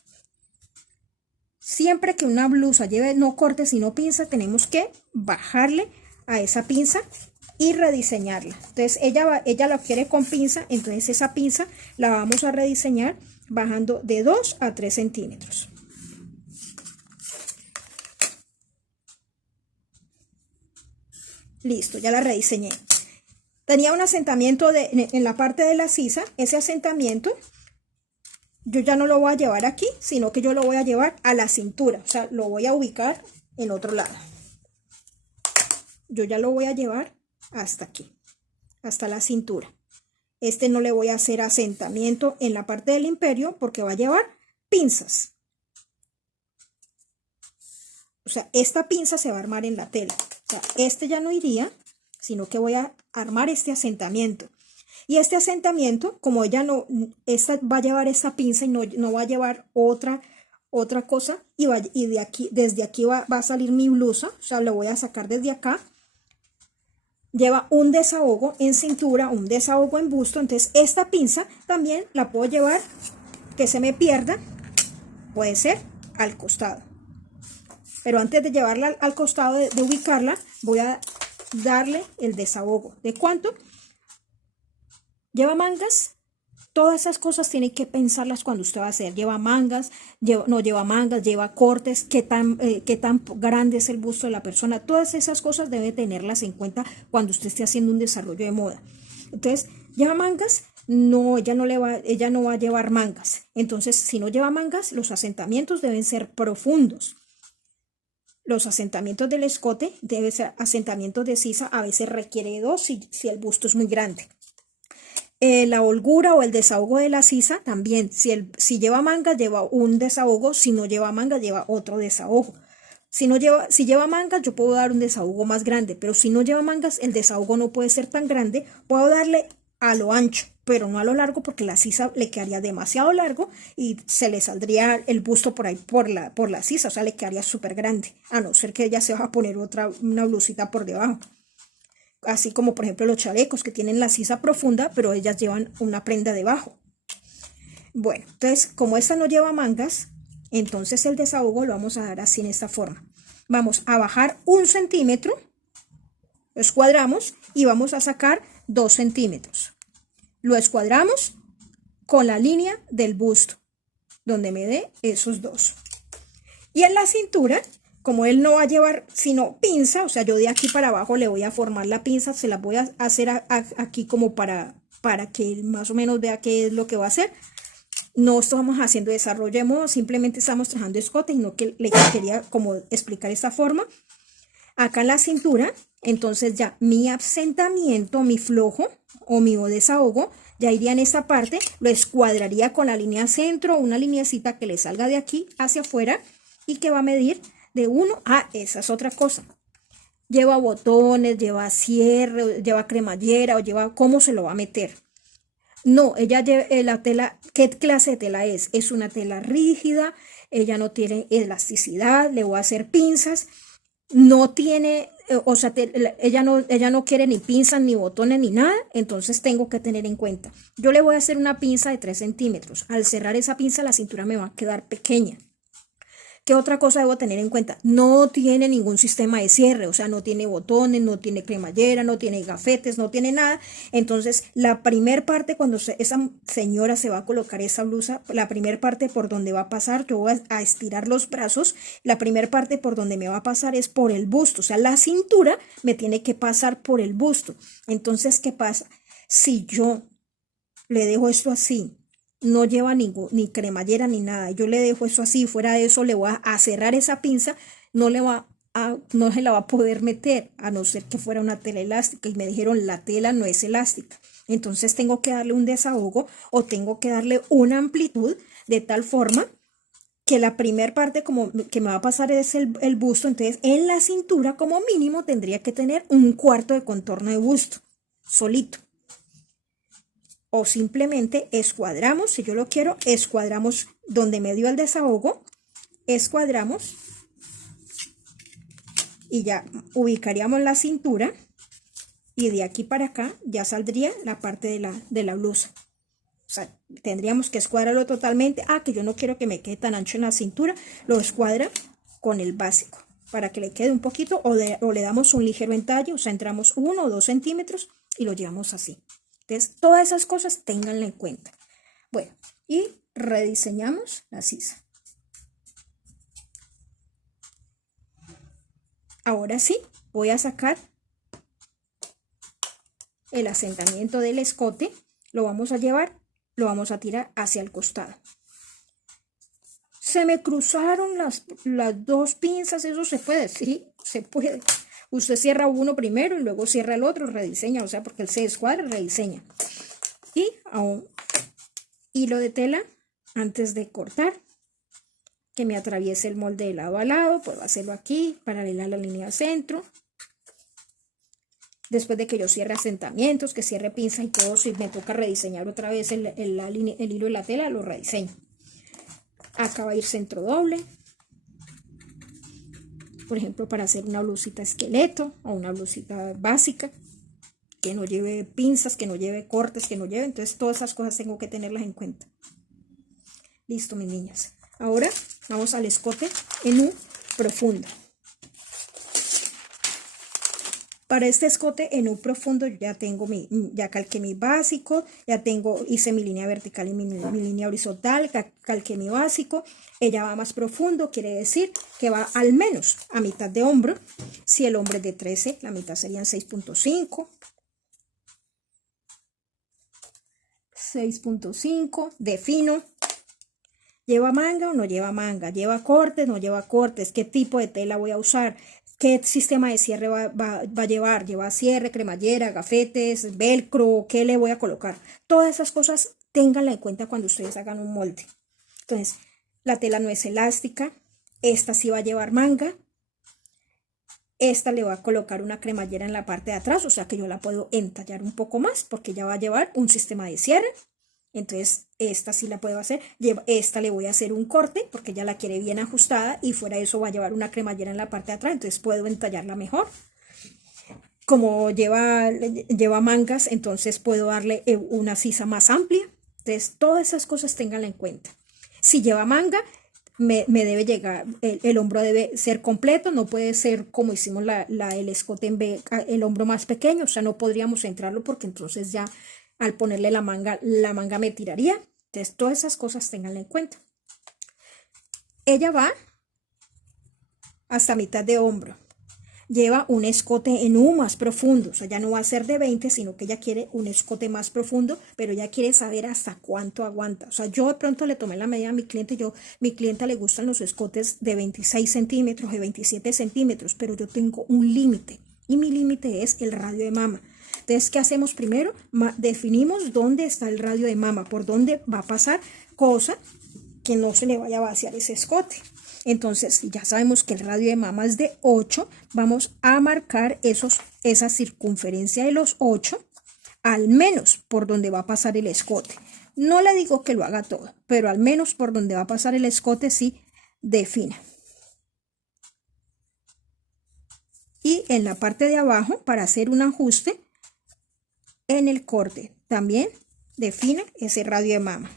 Siempre que una blusa lleve no corte sino pinza, tenemos que bajarle a esa pinza y rediseñarla. Entonces ella lo quiere con pinza, entonces esa pinza la vamos a rediseñar bajando de 2 a 3 centímetros. Listo, ya la rediseñé. Tenía un asentamiento en la parte de la sisa. Ese asentamiento yo ya no lo voy a llevar aquí, sino que yo lo voy a llevar a la cintura, o sea, lo voy a ubicar en otro lado. Yo ya lo voy a llevar hasta aquí, hasta la cintura. Este no le voy a hacer asentamiento en la parte del imperio porque va a llevar pinzas. O sea, esta pinza se va a armar en la tela. O sea, este ya no iría, sino que voy a armar este asentamiento. Y este asentamiento, como ella no, esta va a llevar esta pinza y no va a llevar otra cosa, y de aquí, desde aquí va a salir mi blusa, o sea, lo voy a sacar desde acá. Lleva un desahogo en cintura, un desahogo en busto, entonces esta pinza también la puedo llevar, que se me pierda, puede ser al costado. Pero antes de llevarla al costado, de ubicarla, voy a darle el desahogo. ¿De cuánto? ¿Lleva mangas? Todas esas cosas tienen que pensarlas cuando usted va a hacer. ¿Lleva mangas? No lleva mangas, lleva cortes, qué tan grande es el busto de la persona. Todas esas cosas debe tenerlas en cuenta cuando usted esté haciendo un desarrollo de moda. Entonces, ¿lleva mangas? No, ella no va a llevar mangas. Entonces, si no lleva mangas, los asentamientos deben ser profundos. Los asentamientos del escote deben ser asentamientos de sisa, a veces requiere 2 si el busto es muy grande. La holgura o el desahogo de la sisa también, si lleva mangas lleva un desahogo, si no lleva mangas lleva otro desahogo. Si lleva mangas yo puedo dar un desahogo más grande, pero si no lleva mangas el desahogo no puede ser tan grande, puedo darle a lo ancho, pero no a lo largo porque la sisa le quedaría demasiado largo y se le saldría el busto por ahí por la sisa, o sea, le quedaría súper grande, a no ser que ella se va a poner una blusita por debajo. Así como por ejemplo los chalecos que tienen la sisa profunda, pero ellas llevan una prenda debajo. Bueno, entonces como esta no lleva mangas, entonces el desahogo lo vamos a dar así en esta forma. Vamos a bajar 1 centímetro, lo escuadramos y vamos a sacar 2 centímetros. Lo escuadramos con la línea del busto, donde me dé esos 2. Y en la cintura, como él no va a llevar sino pinza, o sea, yo de aquí para abajo le voy a formar la pinza, se la voy a hacer aquí como para que más o menos vea qué es lo que va a hacer. No estamos haciendo desarrollo de moda, simplemente estamos trabajando escote, y no que le quería como explicar esta forma. Acá en la cintura, entonces ya mi asentamiento, mi flojo o mi desahogo, ya iría en esta parte, lo escuadraría con la línea centro, una lineecita que le salga de aquí hacia afuera y que va a medir de 1 a, esa es otra cosa. Lleva botones, lleva cierre, lleva cremallera o lleva, ¿cómo se lo va a meter? No, ella lleva la tela, ¿qué clase de tela es? Es una tela rígida, ella no tiene elasticidad, le voy a hacer pinzas, no tiene, o sea, ella no quiere ni pinzas, ni botones, ni nada, entonces tengo que tener en cuenta. Yo le voy a hacer una pinza de 3 centímetros. Al cerrar esa pinza, la cintura me va a quedar pequeña. ¿Qué otra cosa debo tener en cuenta? No tiene ningún sistema de cierre, o sea, no tiene botones, no tiene cremallera, no tiene gafetes, no tiene nada. Entonces, la primer parte, cuando esa señora se va a colocar esa blusa, la primer parte por donde va a pasar, yo voy a estirar los brazos, la primer parte por donde me va a pasar es por el busto, o sea, la cintura me tiene que pasar por el busto. Entonces, ¿qué pasa? Si yo le dejo esto así, no lleva ni cremallera ni nada, yo le dejo eso así, fuera de eso le voy a cerrar esa pinza, no le va no se la va a poder meter, a no ser que fuera una tela elástica. Y me dijeron, la tela no es elástica. Entonces tengo que darle un desahogo o tengo que darle una amplitud de tal forma que la primera parte como que me va a pasar es el busto. Entonces en la cintura como mínimo tendría que tener un cuarto de contorno de busto, solito. O simplemente escuadramos, si yo lo quiero, escuadramos donde me dio el desahogo, escuadramos y ya ubicaríamos la cintura y de aquí para acá ya saldría la parte de la blusa. O sea, tendríamos que escuadrarlo totalmente. Que yo no quiero que me quede tan ancho en la cintura, lo escuadra con el básico para que le quede un poquito o le damos un ligero entalle, o sea, entramos 1 o 2 centímetros y lo llevamos así. Entonces, todas esas cosas ténganla en cuenta. Bueno, y rediseñamos la sisa. Ahora sí, voy a sacar el asentamiento del escote, lo vamos a llevar, lo vamos a tirar hacia el costado. Se me cruzaron las dos pinzas, eso se puede, sí, se puede. Usted cierra uno primero y luego cierra el otro, rediseña, o sea, porque él se descuadra, rediseña. Y a un hilo de tela, antes de cortar, que me atraviese el molde de lado a lado, puedo hacerlo aquí, paralela a la línea de centro. Después de que yo cierre asentamientos, que cierre pinza y todo, si me toca rediseñar otra vez el hilo de la tela, lo rediseño. Acá va a ir centro doble. Por ejemplo, para hacer una blusita esqueleto o una blusita básica, que no lleve pinzas, que no lleve cortes, que no lleve. Entonces, todas esas cosas tengo que tenerlas en cuenta. Listo, mis niñas. Ahora vamos al escote en U profundo. Para este escote en U profundo yo ya tengo ya calqué mi básico, hice mi línea vertical y mi línea horizontal, calqué mi básico. Ella va más profundo, quiere decir que va al menos a mitad de hombro. Si el hombro es de 13, la mitad serían 6.5. 6.5, defino. ¿Lleva manga o no lleva manga? ¿Lleva cortes? ¿No lleva cortes? ¿Qué tipo de tela voy a usar? ¿Qué sistema de cierre va a llevar? ¿Lleva cierre, cremallera, gafetes, velcro? ¿Qué le voy a colocar? Todas esas cosas ténganla en cuenta cuando ustedes hagan un molde. Entonces, la tela no es elástica. Esta sí va a llevar manga. Esta le va a colocar una cremallera en la parte de atrás, o sea que yo la puedo entallar un poco más porque ya va a llevar un sistema de cierre. Entonces, esta sí la puedo hacer. Esta le voy a hacer un corte porque ya la quiere bien ajustada y fuera de eso va a llevar una cremallera en la parte de atrás. Entonces, puedo entallarla mejor. Como lleva mangas, entonces puedo darle una sisa más amplia. Entonces, todas esas cosas ténganla en cuenta. Si lleva manga, me debe llegar, el hombro debe ser completo, no puede ser como hicimos el escote en B, el hombro más pequeño, o sea, no podríamos centrarlo porque entonces ya al ponerle la manga me tiraría. Entonces, todas esas cosas ténganla en cuenta. Ella va hasta mitad de hombro. Lleva un escote en U más profundo, o sea, ya no va a ser de 20, sino que ella quiere un escote más profundo, pero ella quiere saber hasta cuánto aguanta. O sea, yo de pronto le tomé la medida a mi cliente, mi clienta le gustan los escotes de 26 centímetros, de 27 centímetros, pero yo tengo un límite, y mi límite es el radio de mama. Entonces, ¿qué hacemos primero? Definimos dónde está el radio de mama, por dónde va a pasar, cosa que no se le vaya a vaciar ese escote. Entonces, si ya sabemos que el radio de mama es de 8, vamos a marcar esa circunferencia de los 8, al menos por donde va a pasar el escote. No le digo que lo haga todo, pero al menos por donde va a pasar el escote sí defina. Y en la parte de abajo, para hacer un ajuste en el corte, también define ese radio de mama.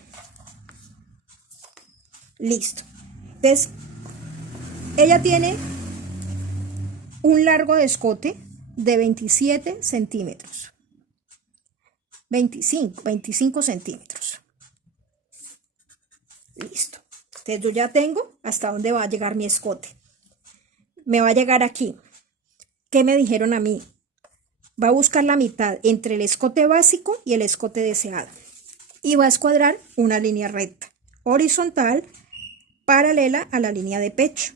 Listo. Entonces, ella tiene un largo de escote de 27 centímetros. 25 centímetros. Listo. Entonces yo ya tengo hasta dónde va a llegar mi escote. Me va a llegar aquí. ¿Qué me dijeron a mí? Va a buscar la mitad entre el escote básico y el escote deseado. Y va a escuadrar una línea recta, horizontal, paralela a la línea de pecho.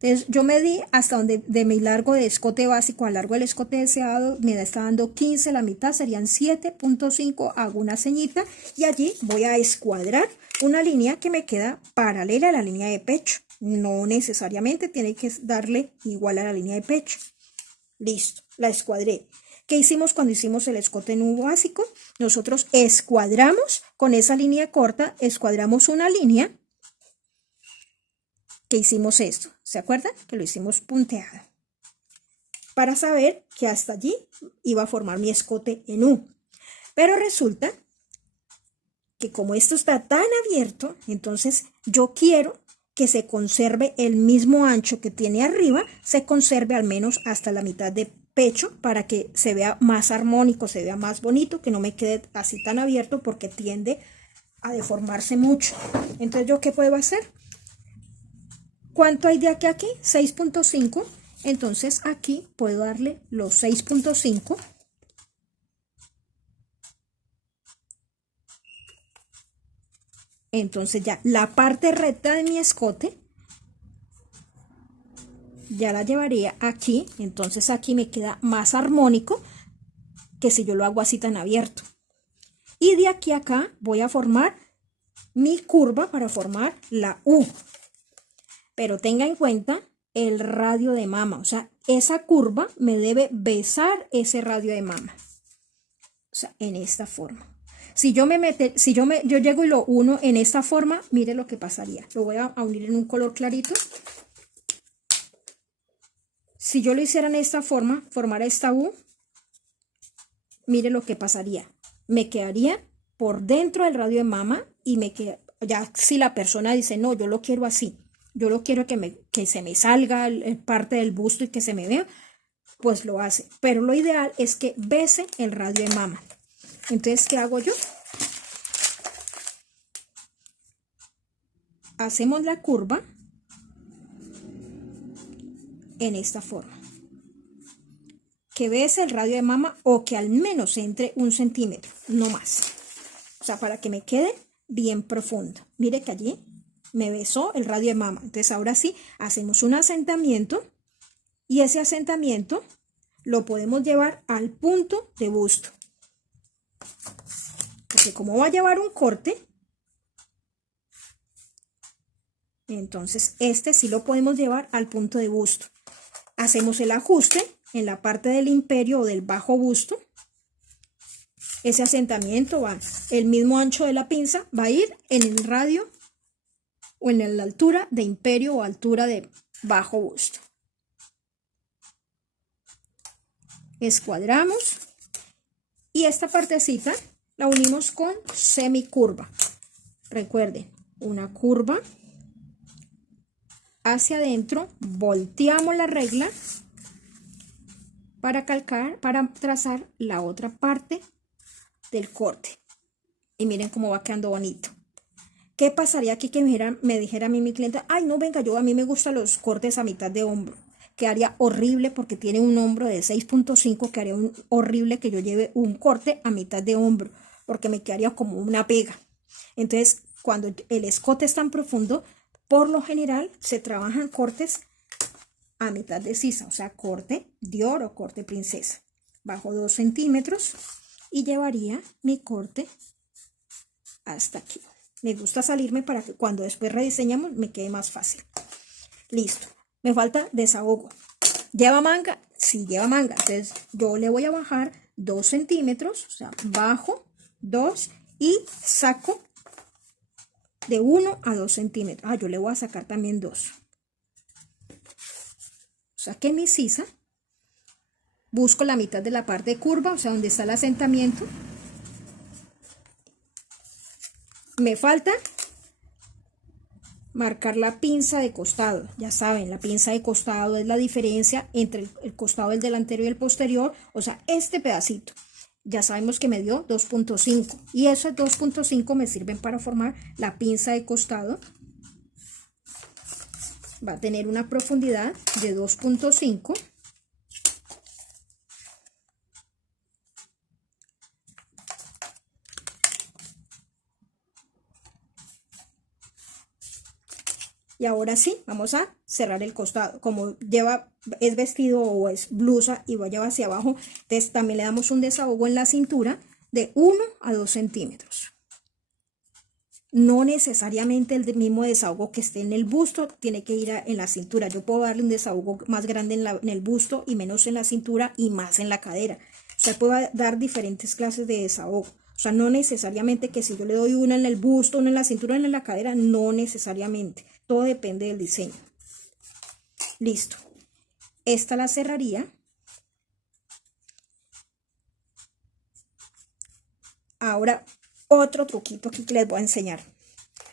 Entonces yo medí hasta donde de mi largo de escote básico al largo del escote deseado me está dando 15, la mitad serían 7.5, hago una ceñita y allí voy a escuadrar una línea que me queda paralela a la línea de pecho. No necesariamente tiene que darle igual a la línea de pecho. Listo, la escuadré. ¿Qué hicimos cuando hicimos el escote nudo básico? Nosotros escuadramos con esa línea corta, escuadramos una línea que hicimos esto. ¿Se acuerdan? Que lo hicimos punteado. Para saber que hasta allí iba a formar mi escote en U. Pero resulta que como esto está tan abierto, entonces yo quiero que se conserve el mismo ancho que tiene arriba, se conserve al menos hasta la mitad de pecho para que se vea más armónico, se vea más bonito, que no me quede así tan abierto porque tiende a deformarse mucho. Entonces, ¿yo qué puedo hacer? ¿Cuánto hay de aquí a aquí? 6.5. Entonces, aquí puedo darle los 6.5. Entonces ya la parte recta de mi escote ya la llevaría aquí. Entonces aquí me queda más armónico que si yo lo hago así tan abierto. Y de aquí a acá voy a formar mi curva para formar la U. Pero tenga en cuenta el radio de mama. O sea, esa curva me debe besar ese radio de mama. O sea, en esta forma. Si yo yo llego y lo uno en esta forma, mire lo que pasaría. Lo voy a unir en un color clarito. Si yo lo hiciera en esta forma, formara esta U, mire lo que pasaría. Me quedaría por dentro del radio de mama y me queda, ya si la persona dice, no, yo lo quiero así, yo lo quiero que se me salga parte del busto y que se me vea, pues lo hace. Pero lo ideal es que bese el radio de mama. Entonces, ¿qué hago yo? Hacemos la curva en esta forma. Que bese el radio de mama o que al menos entre 1 centímetro, no más. O sea, para que me quede bien profundo. Mire que allí me besó el radio de mama. Entonces, ahora sí, hacemos un asentamiento y ese asentamiento lo podemos llevar al punto de busto. Porque como va a llevar un corte, entonces este sí lo podemos llevar al punto de busto. Hacemos el ajuste en la parte del imperio o del bajo busto. Ese asentamiento va, el mismo ancho de la pinza va a ir en el radio o en la altura de imperio o altura de bajo busto. Escuadramos y esta partecita la unimos con semicurva. Recuerden, una curva hacia adentro, volteamos la regla para calcar, para trazar la otra parte del corte. Y miren cómo va quedando bonito. ¿Qué pasaría aquí que me dijera a mí mi cliente, ay no, venga, a mí me gustan los cortes a mitad de hombro? Quedaría horrible porque tiene un hombro de 6.5, quedaría horrible que yo lleve un corte a mitad de hombro, porque me quedaría como una pega. Entonces, cuando el escote es tan profundo, por lo general se trabajan cortes a mitad de sisa, o sea, corte Dior o corte princesa. Bajo 2 centímetros y llevaría mi corte hasta aquí. Me gusta salirme para que cuando después rediseñamos me quede más fácil. Listo. Me falta desahogo. ¿Lleva manga? Sí, lleva manga. Entonces yo le voy a bajar 2 centímetros, o sea, bajo 2 y saco de 1 a 2 centímetros. Yo le voy a sacar también 2. Saqué mi sisa. Busco la mitad de la parte curva, o sea, donde está el asentamiento. Me falta marcar la pinza de costado. Ya saben, la pinza de costado es la diferencia entre el costado del delantero y el posterior, o sea, este pedacito. Ya sabemos que me dio 2.5 y esos 2.5 me sirven para formar la pinza de costado. Va a tener una profundidad de 2.5. Y ahora sí, vamos a cerrar el costado. Como es vestido o es blusa y va a llevar hacia abajo, entonces también le damos un desahogo en la cintura de 1 a 2 centímetros. No necesariamente el mismo desahogo que esté en el busto tiene que ir en la cintura. Yo puedo darle un desahogo más grande en el busto y menos en la cintura y más en la cadera. O sea, puedo dar diferentes clases de desahogo. O sea, no necesariamente que si yo le doy una en el busto, una en la cintura, una en la cadera, no necesariamente. Todo depende del diseño. Listo. Esta la cerraría. Ahora, otro truquito aquí que les voy a enseñar.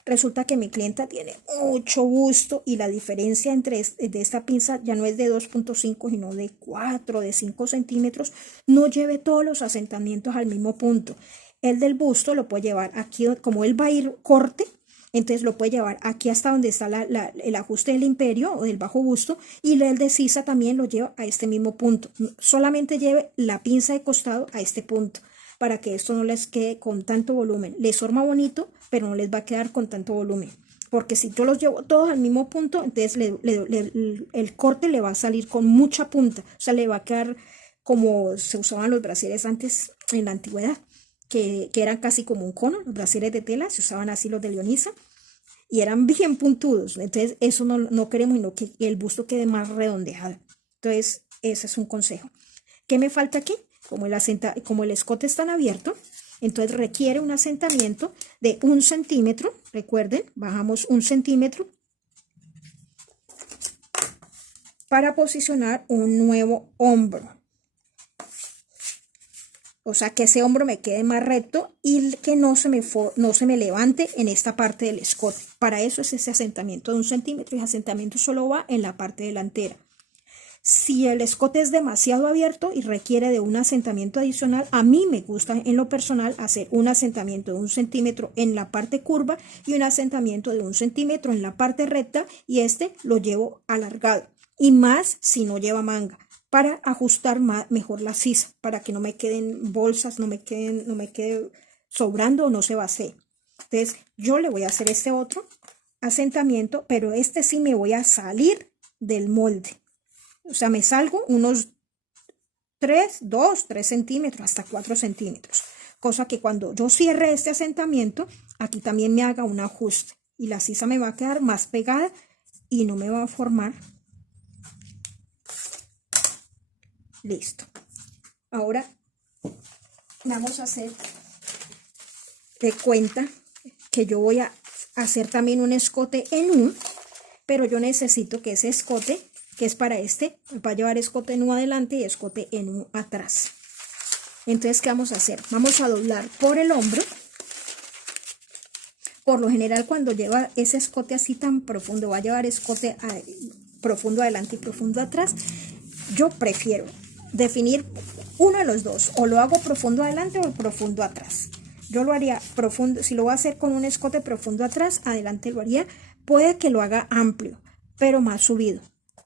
Resulta que mi clienta tiene mucho busto y la diferencia de esta pinza ya no es de 2.5 sino de 4, de 5 centímetros. No lleve todos los asentamientos al mismo punto. El del busto lo puede llevar aquí, como él va a ir corte, entonces lo puede llevar aquí hasta donde está el ajuste del imperio o del bajo busto, y el de sisa también lo lleva a este mismo punto. Solamente lleve la pinza de costado a este punto, para que esto no les quede con tanto volumen. Les forma bonito, pero no les va a quedar con tanto volumen. Porque si yo los llevo todos al mismo punto, entonces el corte le va a salir con mucha punta. O sea, le va a quedar como se usaban los brasieres antes en la antigüedad, que eran casi como un cono. Los brasieres de tela se usaban así, los de Leonisa, y eran bien puntudos. Entonces, eso no queremos, sino que el busto quede más redondeado. Entonces, ese es un consejo. ¿Qué me falta aquí? Como el escote está abierto, entonces requiere un asentamiento de 1 centímetro. Recuerden, bajamos 1 centímetro para posicionar un nuevo hombro. O sea, que ese hombro me quede más recto y que no se me levante en esta parte del escote. Para eso es ese asentamiento de 1 centímetro, y ese asentamiento solo va en la parte delantera. Si el escote es demasiado abierto y requiere de un asentamiento adicional, a mí me gusta en lo personal hacer un asentamiento de 1 centímetro en la parte curva y un asentamiento de 1 centímetro en la parte recta, y este lo llevo alargado, y más si no lleva manga, para ajustar mejor la sisa, para que no me queden bolsas, no me quede sobrando o no se vacíe. Entonces yo le voy a hacer este otro asentamiento, pero este sí me voy a salir del molde. O sea, me salgo unos 2, 3 centímetros, hasta 4 centímetros. Cosa que cuando yo cierre este asentamiento, aquí también me haga un ajuste. Y la sisa me va a quedar más pegada y no me va a formar. Listo. Ahora vamos a hacer de cuenta que yo voy a hacer también un escote en U, pero yo necesito que ese escote, que es para este, va a llevar escote en U adelante y escote en U atrás. Entonces, ¿qué vamos a hacer? Vamos a doblar por el hombro. Por lo general, cuando lleva ese escote así tan profundo, va a llevar escote profundo adelante y profundo atrás. Yo prefiero definir uno de los dos, o lo hago profundo adelante o profundo atrás. Yo lo haría profundo, si lo voy a hacer con un escote profundo atrás, adelante lo haría. Puede que lo haga amplio, pero más subido,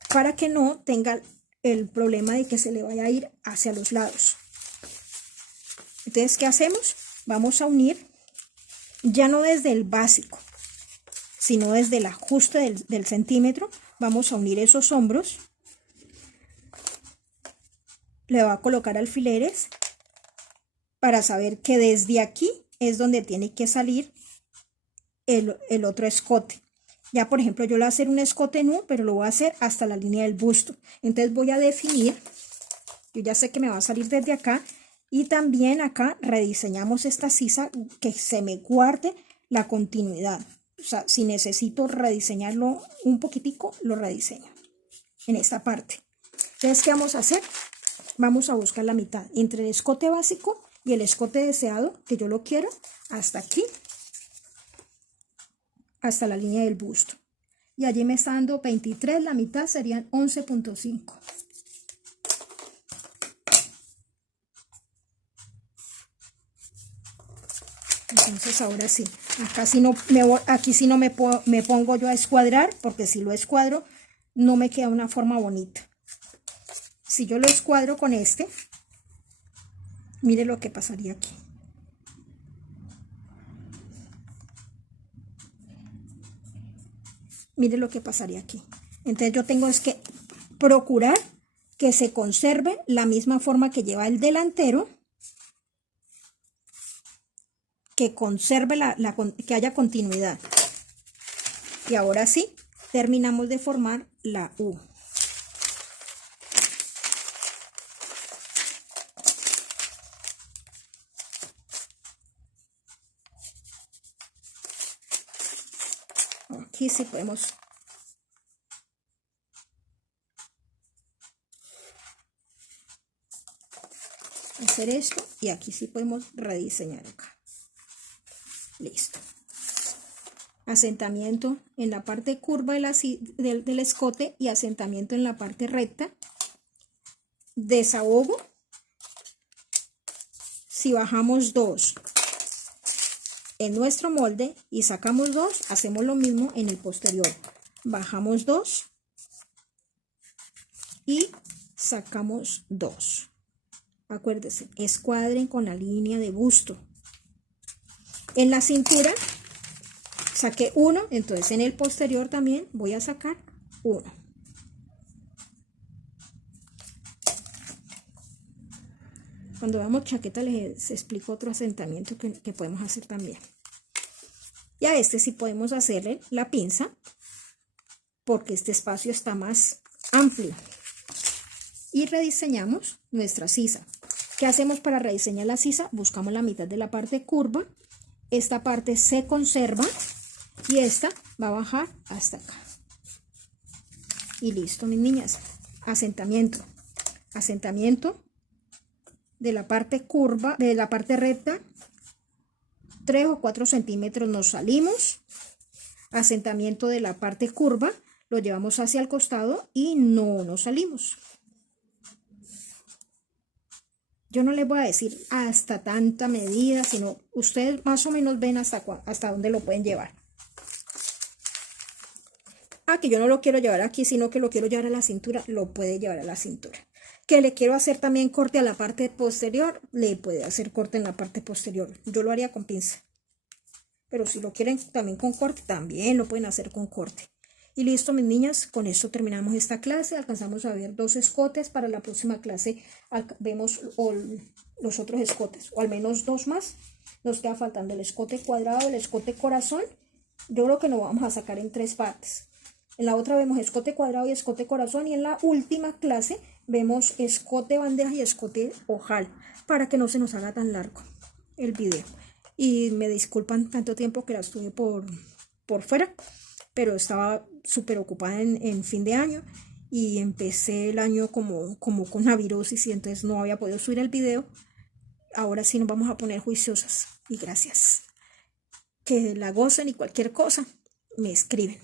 para que no tenga el problema de que se le vaya a ir hacia los lados. Entonces, ¿qué hacemos? Vamos a unir, ya no desde el básico, sino desde el ajuste del centímetro. Vamos a unir esos hombros. Le voy a colocar alfileres para saber que desde aquí es donde tiene que salir el otro escote. Ya, por ejemplo, yo le voy a hacer un escote en U, pero lo voy a hacer hasta la línea del busto. Entonces voy a definir, yo ya sé que me va a salir desde acá, y también acá rediseñamos esta sisa, que se me guarde la continuidad. O sea, si necesito rediseñarlo un poquitico, lo rediseño en esta parte. Entonces, ¿qué vamos a hacer? Vamos a buscar la mitad entre el escote básico y el escote deseado, que yo lo quiero hasta aquí, hasta la línea del busto. Y allí me está dando 23, la mitad serían 11.5. Entonces ahora sí, aquí sí no me pongo yo a escuadrar, porque si lo escuadro no me queda una forma bonita. Si yo lo escuadro con este, mire lo que pasaría aquí. Mire lo que pasaría aquí. Entonces yo tengo es que procurar que se conserve la misma forma que lleva el delantero, que conserve que haya continuidad. Y ahora sí, terminamos de formar la U. Aquí sí podemos hacer esto y aquí sí podemos rediseñar acá. Listo. Asentamiento en la parte curva del escote y asentamiento en la parte recta. Desahogo. Si bajamos 2 en nuestro molde y sacamos 2, hacemos lo mismo en el posterior. Bajamos 2 y sacamos 2. Acuérdense, escuadren con la línea de busto. En la cintura saqué 1, entonces en el posterior también voy a sacar 1. Cuando veamos chaqueta les explico otro asentamiento que podemos hacer también. Y a este sí podemos hacerle la pinza porque este espacio está más amplio. Y rediseñamos nuestra sisa. ¿Qué hacemos para rediseñar la sisa? Buscamos la mitad de la parte curva. Esta parte se conserva y esta va a bajar hasta acá. Y listo, mis niñas. Asentamiento. Asentamiento de la parte curva, de la parte recta, 3 o 4 centímetros nos salimos. Asentamiento de la parte curva, lo llevamos hacia el costado y no nos salimos. Yo no les voy a decir hasta tanta medida, sino ustedes más o menos ven hasta dónde lo pueden llevar. Que yo no lo quiero llevar aquí, sino que lo quiero llevar a la cintura, lo puede llevar a la cintura. Que le quiero hacer también corte a la parte posterior, le puede hacer corte en la parte posterior. Yo lo haría con pinza. Pero si lo quieren también con corte, también lo pueden hacer con corte. Y listo, mis niñas, con esto terminamos esta clase. Alcanzamos a ver 2 escotes. Para la próxima clase vemos los otros escotes, o al menos 2 más. Nos queda faltando el escote cuadrado, el escote corazón. Yo creo que lo vamos a sacar en 3 partes. En la otra vemos escote cuadrado y escote corazón, y en la última clase vemos escote bandeja y escote ojal, para que no se nos haga tan largo el video. Y me disculpan tanto tiempo que la estuve por fuera, pero estaba súper ocupada en fin de año y empecé el año como con la virosis y entonces no había podido subir el video. Ahora sí nos vamos a poner juiciosas y gracias. Que la gocen y cualquier cosa me escriben.